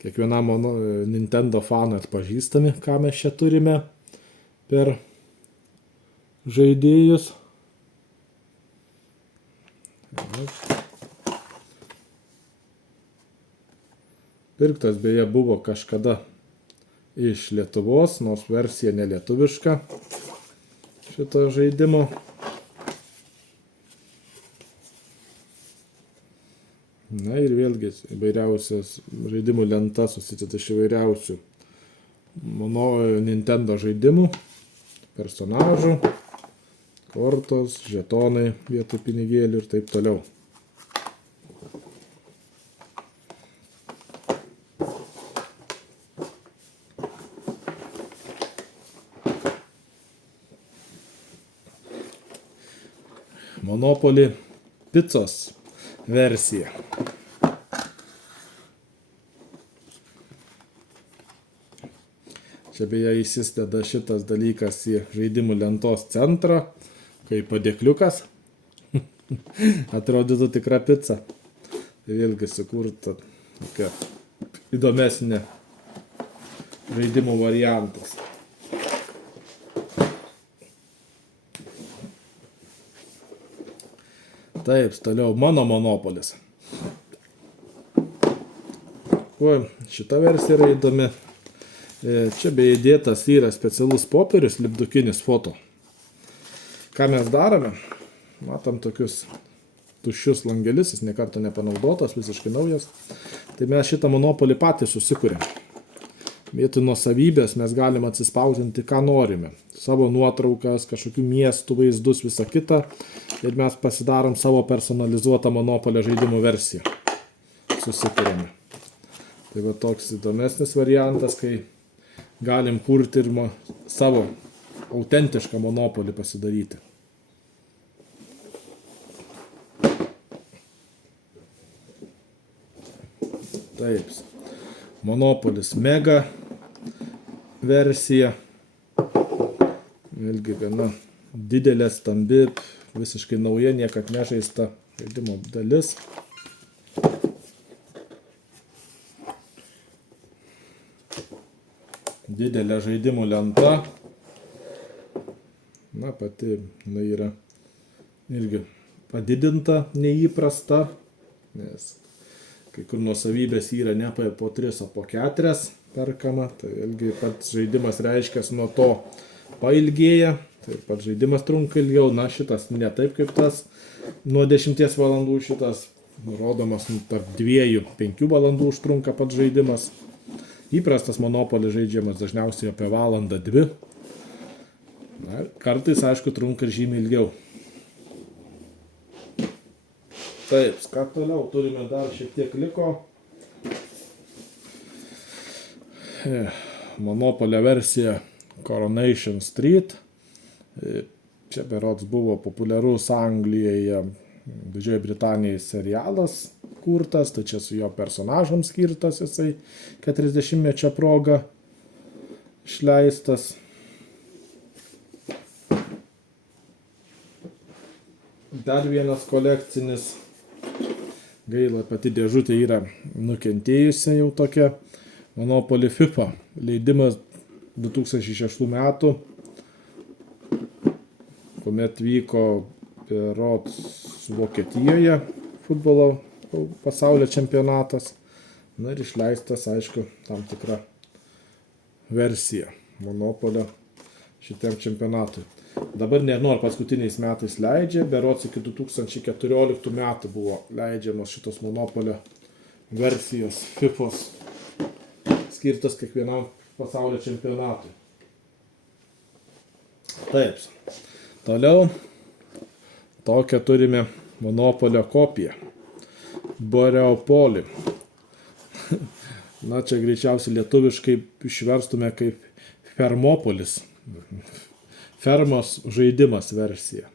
kiekvienam Nintendo fanui atpažįstami, ką mes čia turime per žaidėjus. Pirktas beje buvo kažkada iš Lietuvos, nors versija nelietuviška šito žaidimo. Na ir vėlgi įvairiausias žaidimų lenta susideda iš įvairiausių Nintendo žaidimų, personažų, kortos, žetonai vietoj pinigėlių ir taip toliau. Monopoly picos versija. Čia beje įsideda šitas dalykas į žaidimų lentos centrą, kaip padėkliukas. Atrodytų tikra pica. Tai vėlgi sukurta tokia įdomesnė žaidimų variantas. Taip, toliau mano Monopolis. Kuo šita versija yra įdomi. Čia beje įdėtas yra specialus popierius, lipdukinis foto. Ką mes darome? Matom tokius tuščius langelis, jis nekarto nepanaudotas, visiškai naujas. Tai mes šitą Monopolį patys susikūrėm. Vietoj nuosavybės mes galime atsispausdinti, ką norime. savo nuotraukas, kažkokių miestų vaizdus, visą kitą. Ir mes pasidarom savo personalizuotą Monopolio žaidimų versiją. Susikūrėme. Tai va toks įdomesnis variantas, kai galim kurti ir savo autentišką Monopolį pasidaryti. Taip. Monopolis Mega versija. Vėlgi gana didelė, stambi, visiškai nauja, niekad nežaista žaidimo dalis. Didelė žaidimų lenta. Na, pati yra irgi padidinta, neįprasta, nes kai kur nuosavybės yra ne po 3, o po 4 perkama. Tai ilgi pats žaidimas reiškia nuo to pailgėja. Tai pats žaidimas trunka ilgiau. Na, šitas ne taip kaip tas. Nuo 10 valandų šitas rodomas tarp 2-5 valandų užtrunka pats žaidimas. Įprastas Monopolis žaidžiamas dažniausiai apie 1-2. Na, kartais, aišku, trunka ir žymiai ilgiau. Taip, ką toliau turime dar šiek tiek liko. Monopolio versija Coronation Street. Čia berods buvo populiarus Anglijoje, Didžiojoje Britanijoje serialas kurtas, tai čia su jo personažams skirtas jisai 40-mečio proga išleistas. Dar vienas kolekcinis. Gaila, pati dėžutė yra nukentėjusi jau tokia. Monopoly FIFA. Leidimas 2006 metų, kuomet vyko berods Vokietijoje futbolo pasaulio čempionatas. Na ir išleistas, aišku, tam tikra versija Monopolio šitam čempionatui. Dabar nežinau, ar paskutiniais metais leidžia, berods iki 2014 metų buvo leidžiamos šitos Monopolio versijos FIFOs, skirtas kiekvienam pasaulio čempionatui. Taip, toliau tokią turime Monopolio kopiją. Boreopolį. Na, čia greičiausiai lietuviškai išverstume kaip Fermopolis. Fermos žaidimas versija.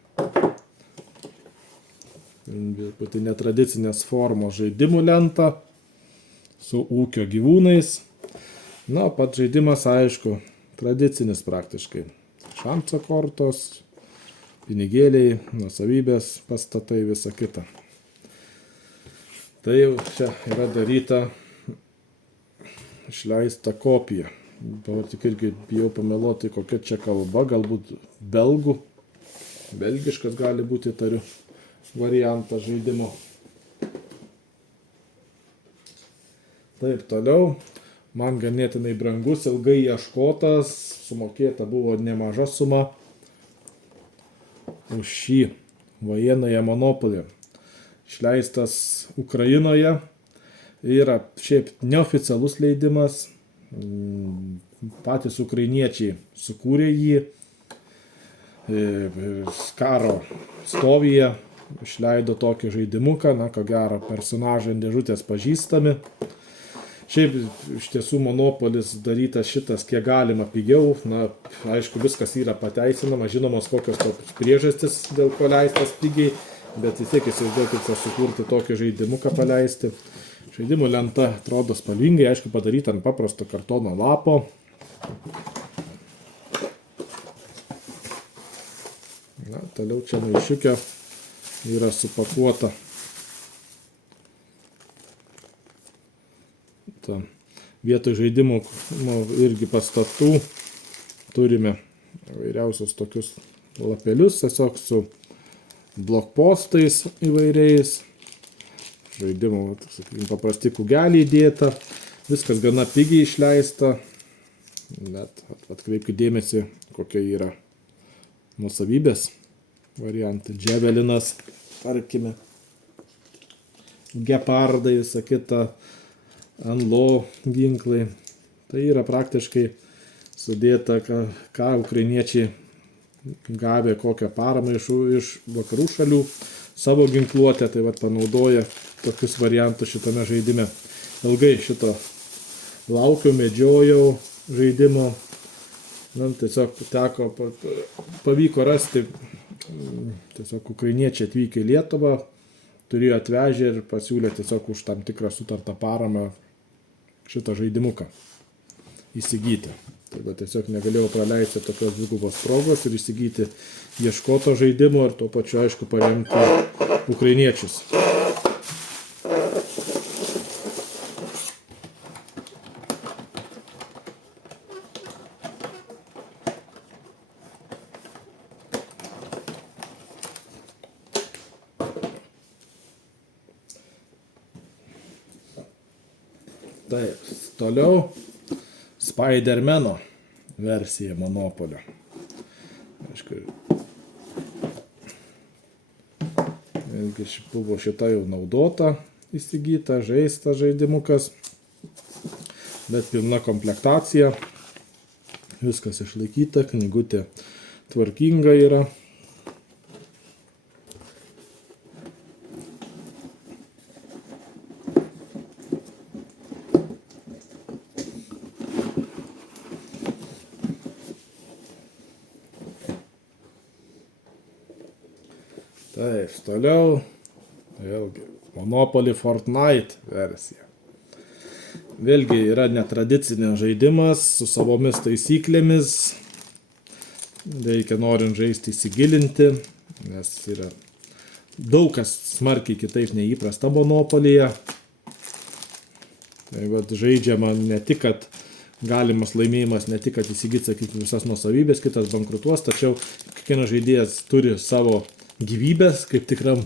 Būtų netradicinės formos žaidimų lenta su ūkio gyvūnais. Na, pats žaidimas, aišku, tradicinis praktiškai. Šanso kortos, pinigėliai, nuosavybės, pastatai, visa kita. Tai jau čia yra daryta, išleista kopija. Dabar tik irgi bijau pameluoti, kokia čia kalba, galbūt belgų. Belgiškas gali būti, tariu, variantas žaidimo. Taip, toliau. Man ganėtinai brangus, ilgai ieškotas, sumokėta buvo nemaža suma už šį Vojenąją Monopolį. Išleistas Ukrainoje. Yra šiaip neoficialus leidimas. Patys ukrainiečiai sukūrė jį, karo stovyje išleido tokį žaidimuką, na, ko gero, personažai ant dėžutės pažįstami. Šiaip iš tiesų Monopolis darytas šitas kiek galima pigiau, na, aišku, viskas yra pateisinama, žinomos kokios priežastis, dėl ko leistas pigiai, bet vis tiek įsivaizduokite sukurti tokį žaidimuką paleisti. Žaidimų lenta atrodo spalvingai, aišku, padaryta ant paprasto kartono lapo. Na, toliau čia maišiukė yra supakuota. Vietoj žaidimų irgi pastatų turime įvairiausius tokius lapelius, tiesiog su blokpostais įvairiais. Žaidimų, sakykime, paprasti kugeliai įdėta, viskas gana pigiai išleista, bet atkreipkite dėmesį, kokia yra nuosavybės variantai. Dževelinas, tarkime, gepardai, visą kitą, anlo ginklai. Tai yra praktiškai sudėta, ką ukrainiečiai gavę kokią paramą iš vakarų šalių, savo ginkluotę, tai vat panaudoja tokius variantus šitame žaidime. Ilgai šito laukiau, medžiojau žaidimo. Tiesiog pavyko rasti, tiesiog ukrainiečiai atvykę į Lietuvą, turėjo atvežę ir pasiūlė tiesiog už tam tikrą sutartą paramą šitą žaidimuką įsigyti. Tai tiesiog negalėjau praleisti tokios dvigubos progos ir įsigyti ieškoto žaidimo ir tuo pačiu, aišku, paremti ukrainiečius. Taip, toliau Spider-Mano versija Monopolio. Aišku, vėlgi buvo šita jau naudota, įsigyta, žaista žaidimukas, bet pilna komplektacija, viskas išlaikyta, knygutė tvarkinga yra. Taip, toliau, vėlgi, Monopoly Fortnite versija. Vėlgi yra netradicinės žaidimas su savomis taisyklėmis, reikia norint žaisti įsigilinti, nes yra daug kas smarkiai kitaip neįprasta Monopolyje. Tai vat žaidžiama ne tik, kad galimas laimėjimas, ne tik, kad įsigyti, sakykime, visas nuosavybės, kitas bankrutuos, tačiau kiekvienas žaidėjas turi savo gyvybės, kaip tikram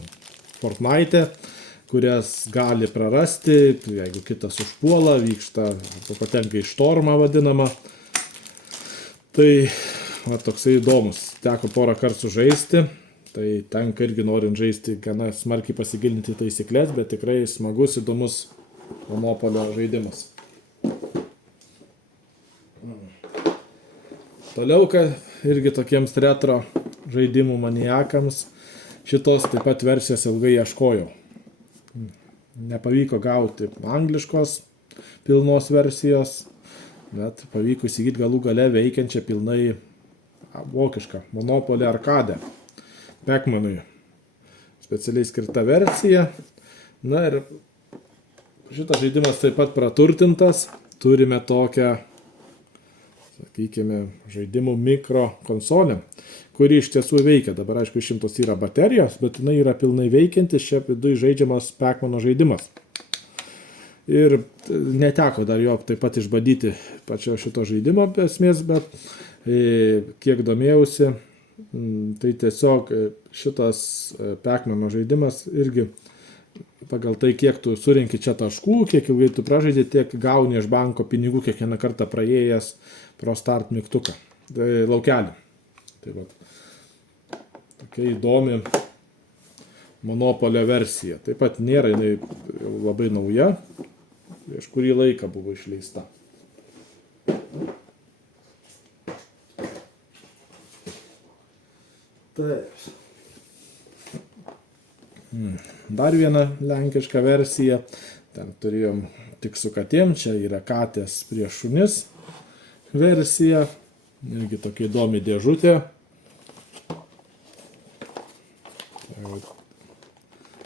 Fortnite, kurias gali prarasti, jeigu kitas užpuola, vyksta, patenka į štormą vadinamą. Tai toksai įdomus, teko porą kartų žaisti, tai tenka irgi norint žaisti, gana smarkiai pasigilinti taisyklės, bet tikrai smagus, įdomus Monopolio žaidimas. Toliau, irgi tokiems retro žaidimų maniakams, šitos taip pat versijos ilgai ieškojau. Nepavyko gauti angliškos pilnos versijos, bet pavyko įsigyti galų gale veikiančią pilnai vokišką Monopoly Arcade. Pac-Manui specialiai skirta versija. Na ir šitas žaidimas taip pat praturtintas. Turime tokią, sakykime, žaidimų mikro konsolę, kuri iš tiesų veikia. Dabar, aišku, išimtos yra baterijos, bet jinai yra pilnai veikiantis, čia viduje žaidžiamas Pac-Mano žaidimas. Ir neteko dar jo taip pat išbandyti pačio šito žaidimo esmės, bet kiek domėjausi, tai tiesiog šitas Pac-Mano žaidimas irgi pagal tai, kiek tu surinki čia taškų, kiek ilgai tu pražaidži, tiek gauni iš banko pinigų kiekvieną kartą praėjęs pro start mygtuką, laukelį. Tai va, tokia įdomi Monopolio versija. Taip pat nėra jinai labai nauja, prieš kurį laiką buvo išleista. Taip. Dar viena lenkiška versija. Ten turėjom tik su katėm, čia yra katės prieš šunis versija. Irgi tokia įdomi dėžutė.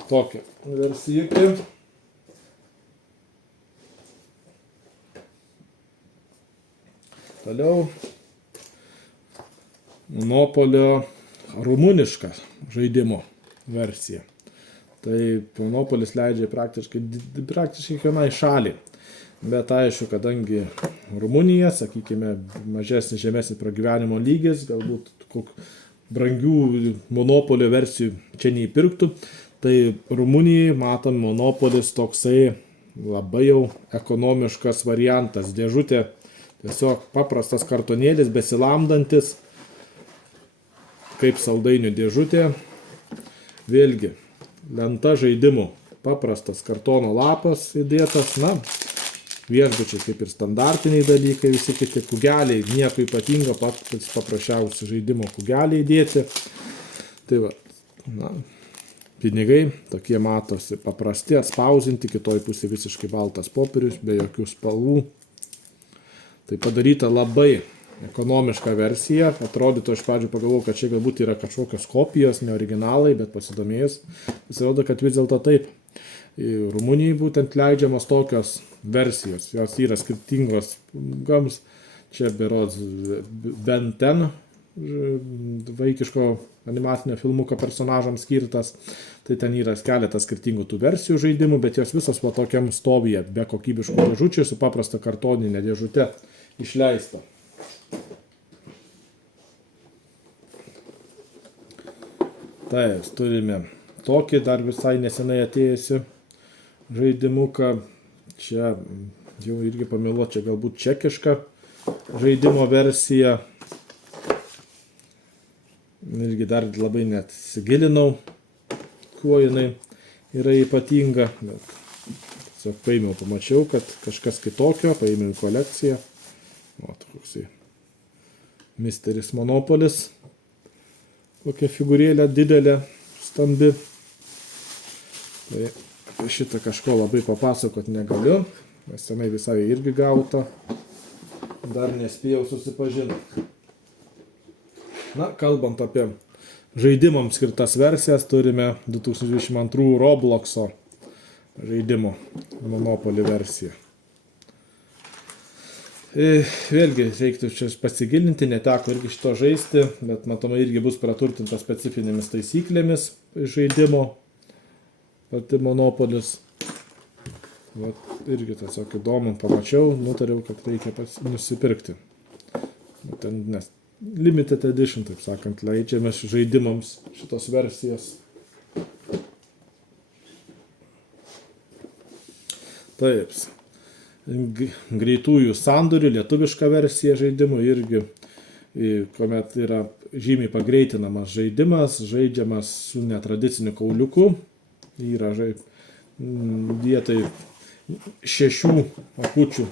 Tokia versija. Toliau Monopolio rumuniška žaidimo versija. Tai Monopolis leidžia praktiškai kiekvienai šaliai. Bet aišku, kadangi Rumunija, sakykime, mažesnis, žemesnis pragyvenimo lygis, galbūt brangių Monopolio versijų čia neįpirktų, tai Rumunijai matom Monopolis toksai labai jau ekonomiškas variantas. Dėžutė tiesiog paprastas kartonėlis, besilamdantis, kaip saldainių dėžutė. Vėlgi, lenta žaidimų, paprastas kartono lapas įdėtas, na, viešbučiai kaip ir standartiniai dalykai, visi kiti kugeliai, nieko ypatingo, pats paprasčiausi žaidimo kugeliai dėti. Tai va, na, pinigai tokie matosi paprasti, atspausinti, kitoj pusė visiškai baltas popierius, be jokių spalvų. Tai padaryta labai ekonomiška versija, atrodytų, iš pradžių pagalvojau, kad čia galbūt yra kažkokios kopijos, ne originalai, bet pasidomėjus, pasirodo, kad vis dėlto taip. Rumunijai būtent leidžiamos tokios versijos, jos yra skirtingos gams, čia berods Ben 10 vaikiško animacinio filmuko personažams skirtas, tai ten yra keletas skirtingų tų versijų žaidimų, bet jos visos va tokiam stovyje, be kokybiškų dėžučių, su paprasta kartoninė dėžute išleista. Taip, turime tokį dar visai nesenai atėjusi žaidimuką, čia jau irgi pamiluot, čia galbūt čekiška žaidimo versija, irgi dar labai net sigilinau, kuo jinai yra ypatinga, bet tiesiog paėmiau, pamačiau, kad kažkas kitokio, paėmiau į kolekciją, o toksai Misteris Monopolis, kokia figūrėlė didelė, stambi. Tai apie šitą kažko labai papasakot negaliu, nes senai visai irgi gauta, dar nespėjau susipažinti. Na, kalbant apie žaidimams skirtas versijas, turime 2022 Robloxo žaidimo Monopoly versiją. Vėlgi reiktų čia pasigilinti, neteko irgi šito žaisti, bet matomai irgi bus praturtinta specifinėmis taisyklėmis žaidimo pati Monopolis. Vat, irgi tiesiog įdomu, pamačiau, nutariau, kad reikia nusipirkti. Ten, nes limited edition, taip sakant, leidžiame žaidimams šitos versijas. Taip, greitųjų sandorių, lietuviška versija žaidimų irgi, kuomet yra žymiai pagreitinamas žaidimas, žaidžiamas su netradiciniu kauliuku, yra vietoj 6 akučių,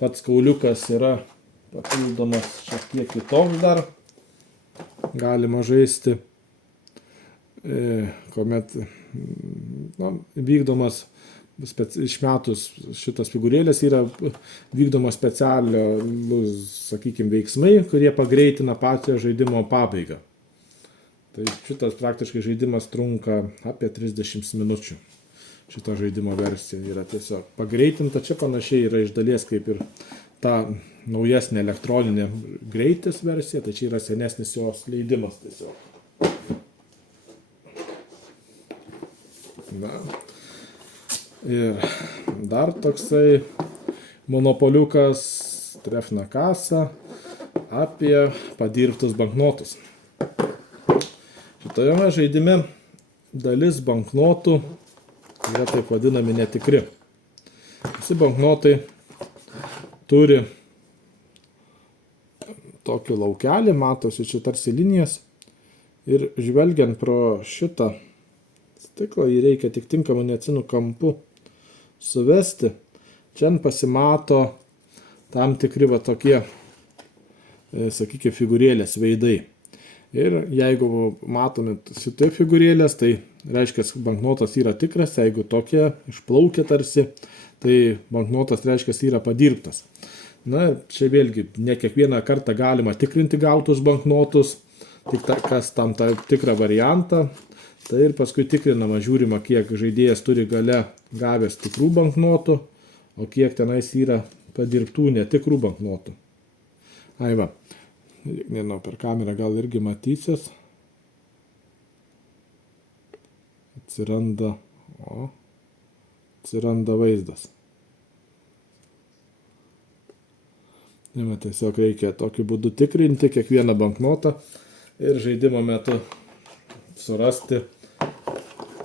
pats kauliukas yra papildomas šiek tiek kitoks dar, galima žaisti, kuomet vykdomas išmetus šitas figūrėlės yra vykdomos specialios, sakykime, veiksmai, kurie pagreitina pačią žaidimo pabaigą. Tai šitas praktiškai žaidimas trunka apie 30 minučių. Šita žaidimo versija yra tiesiog pagreitinta, čia panašiai yra iš dalies kaip ir ta naujesnė elektroninė greitis versija, tai čia yra senesnis jos leidimas tiesiog. Na. Ir dar toksai monopoliukas Trefna Kasa apie padirbtus banknotus. Šitoje žaidime dalis banknotų yra taip vadinami netikri. Visi banknotai turi tokį laukelį, matosi čia tarsi linijas, ir žvelgiant pro šitą stiklą jį reikia tik tinkamą neatsinų kampu suvesti. Čia pasimato tam tikri va tokie, sakykime, figūrėlės veidai. Ir jeigu matome šitai figūrėlės, tai reiškia, banknotas yra tikras, jeigu tokie išplaukia tarsi, tai banknotas reiškia yra padirbtas. Na, čia vėlgi ne kiekvieną kartą galima tikrinti gautus banknotus, tik kas tam tą tikrą variantą. Tai ir paskui tikrinama, žiūrima, kiek žaidėjas turi gale gavęs tikrų banknotų, o kiek tenais yra padirbtų netikrų banknotų. Ai va, nežinau, per kamerą gal irgi matysis. Atsiranda vaizdas. Tiesiog reikia tokiu būdu tikrinti kiekvieną banknotą ir žaidimo metu surasti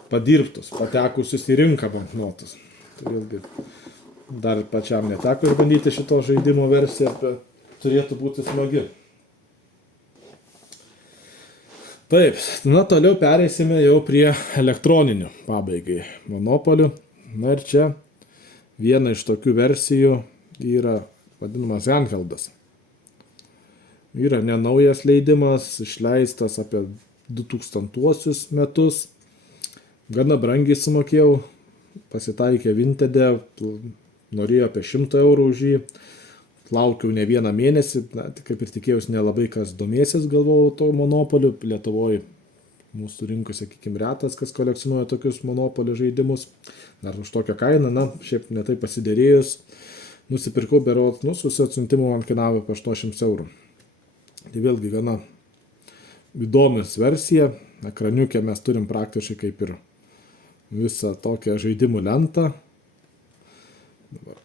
padirbtus, patekusius į rinką banknotus. Tai vėlgi dar pačiam neteko išbandyti šito žaidimo versiją, bet turėtų būti smagi. Taip, na toliau pereisime jau prie elektroninių pabaigai Monopolių. Na ir čia viena iš tokių versijų yra vadinamas Handheldas. Yra nenaujas leidimas, išleistas apie 2000 metus. Gana brangiai sumokėjau, pasitaikė Vintede, norėjo apie 100 eurų už jį. Laukiau ne vieną mėnesį, kaip ir tikėjausi, nelabai kas domėsis, galvojau, to monopoliu. Lietuvoje mūsų rinkoj, sakykime, retas, kas kolekcionuoja tokius monopolio žaidimus. Dar už tokią kainą, šiaip netai pasidėrėjus, nusipirkau berot, su atsiuntimu man kainavo apie 800 eurų. Tai vėlgi gana įdomios versija. Ekraniuke mes turim praktiškai kaip ir visą tokią žaidimų lentą. Dabar.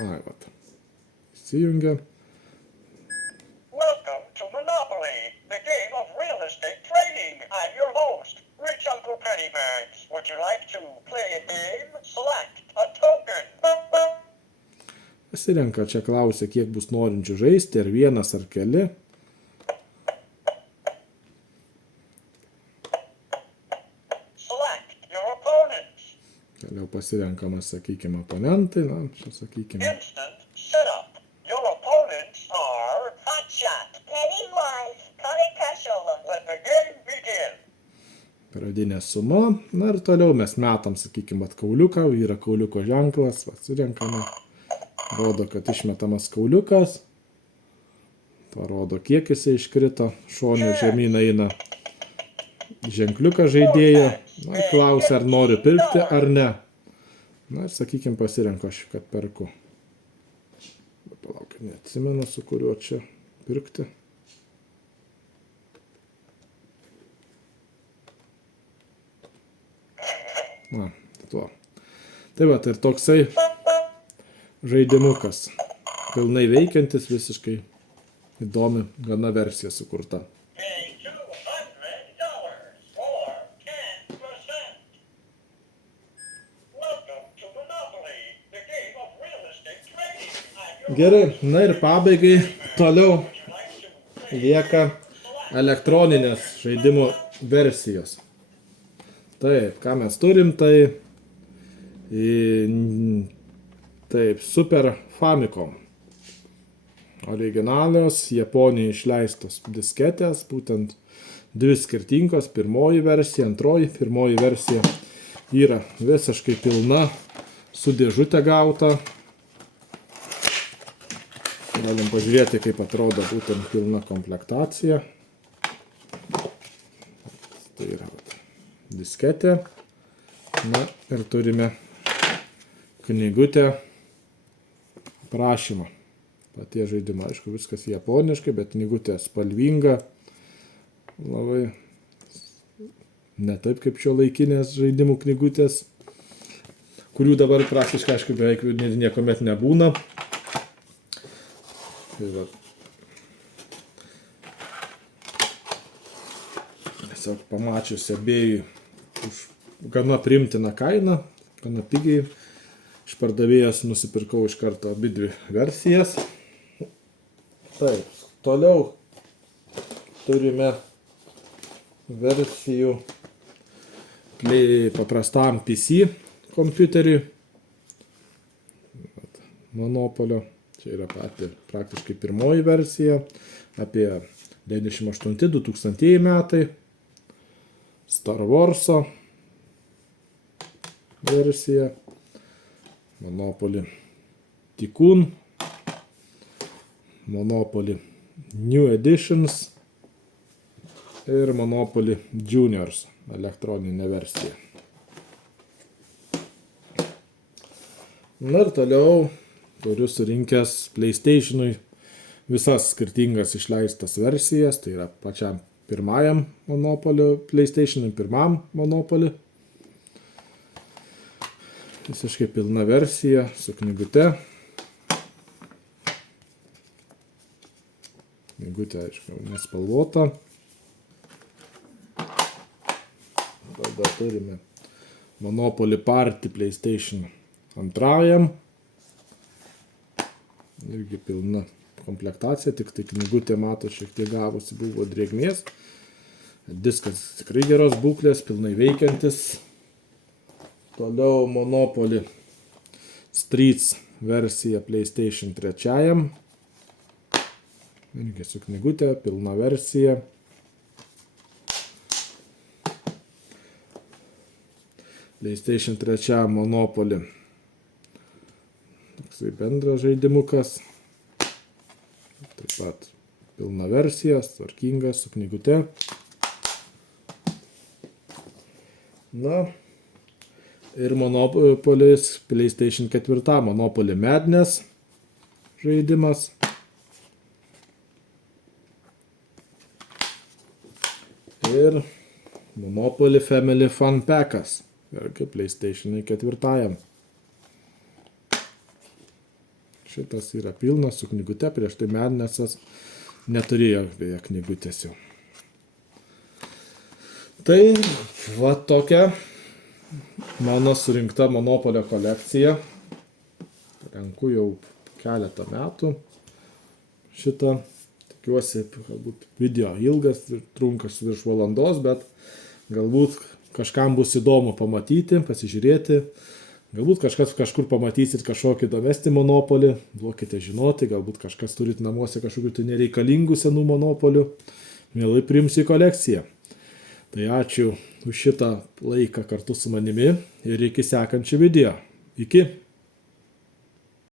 Vat. Įsijungia. Welcome to Monopoly, the game of real estate trading. I'm your host, Rich Uncle Pennybags. Would you like to play a game? Select a token. Pasirenka, čia klausia, kiek bus norinčių žaisti, ar vienas, ar keli. Select your opponents. Toliau pasirenkamas, sakykime, oponentai, čia sakykime. Instant setup. Your opponents are Hotshot, Penny Wise, Connie Cashola. Let the game begin. Pradinė suma. Ir toliau mes metam, sakykime, kauliuką, yra kauliuko ženklas, surenkame. Rodo, kad išmetamas kauliukas. Parodo, kiek jisai iškrito. Šonių žemyn eina ženkliuką žaidėjo. Klausia, ar noriu pirkti, ar ne. Ir sakykime, pasirenku aš, kad perku. Palauk, neatsimenu, su kuriuo čia pirkti. Tuo. Tai va, ir toksai žaidimukas. Pilnai veikiantis, visiškai įdomi, gana versija sukurta. Pay $200 for 10%. Welcome to Monopoly, the game of real estate trading. I'm your Gerai, ir pabaigai toliau Would you like to play? lieka elektroninės žaidimų versijos. Taip, ką mes turim, taip, Super Famicom. Originalios Japonijoje išleistos disketės, būtent dvi skirtingos, pirmoji versija, antroji. Pirmoji versija yra visiškai pilna, su dėžute gauta. Galim pažiūrėti, kaip atrodo būtent pilna komplektacija. Tai yra disketė. Ir turime knygutę prašymą. Patie žaidimą, aišku, viskas japoniškai, bet knygutė spalvinga. Labai ne taip kaip šio laikinės žaidimų knygutės, kurių dabar praktiškai, aišku, beveik niekuomet nebūna. Tai va. Tiesiog pamačius abiejų už gana priimtiną kainą, gana pigiai. Iš pardavėjas nusipirkau iš karto abidvi versijas. Taip, toliau turime versijų paprastam PC kompiuteriui. Monopolio. Čia yra praktiškai pirmoji versija. Apie 98-2000 metai. Star Warso versija. Monopoly Tycoon, Monopoly New Editions ir Monopoly Juniors elektroninė versija. Ir toliau turiu surinkęs PlayStation'ui visas skirtingas išleistas versijas, tai yra pačiam pirmajam Monopoly PlayStation'ui, pirmam Monopoly. Visiškai pilna versija su knygute. Knygutė, aišku, nespalvota. Tada turime Monopoly Party PlayStation antrajam. Irgi pilna komplektacija, tik tai knygutė, mato, šiek tiek gavusi buvo drėgmės. Diskas tikrai geros būklės, pilnai veikiantis. Toliau Monopoly Streets versija PlayStation 3. Irgi su knygutė, pilna versija. PlayStation 3 Monopoly. Toksai bendras žaidimukas. Taip pat pilna versija, tvarkingas su knygutė. Na, ir Monopoly PlayStation 4 Monopoly Madness žaidimas. Ir Monopoly Family Fun Packas. Irgi PlayStation 4. Šitas yra pilnas su knygute, prieš tai Madnessas neturėjo beje knygutės jau. Tai va tokia mano surinkta Monopolio kolekcija. Renku jau keletą metų šitą. Tikiuosi, galbūt video ilgas, trunkas virš valandos, bet galbūt kažkam bus įdomu pamatyti, pasižiūrėti. Galbūt kažkas kažkur pamatysit kažkokį įdomesnį Monopolį, duokite žinoti, galbūt kažkas turit namuose kažkokių tai nereikalingų senų Monopolių. Mielai priimsiu į kolekciją. Tai ačiū už šitą laiką kartu su manimi ir iki sekančių video. Iki.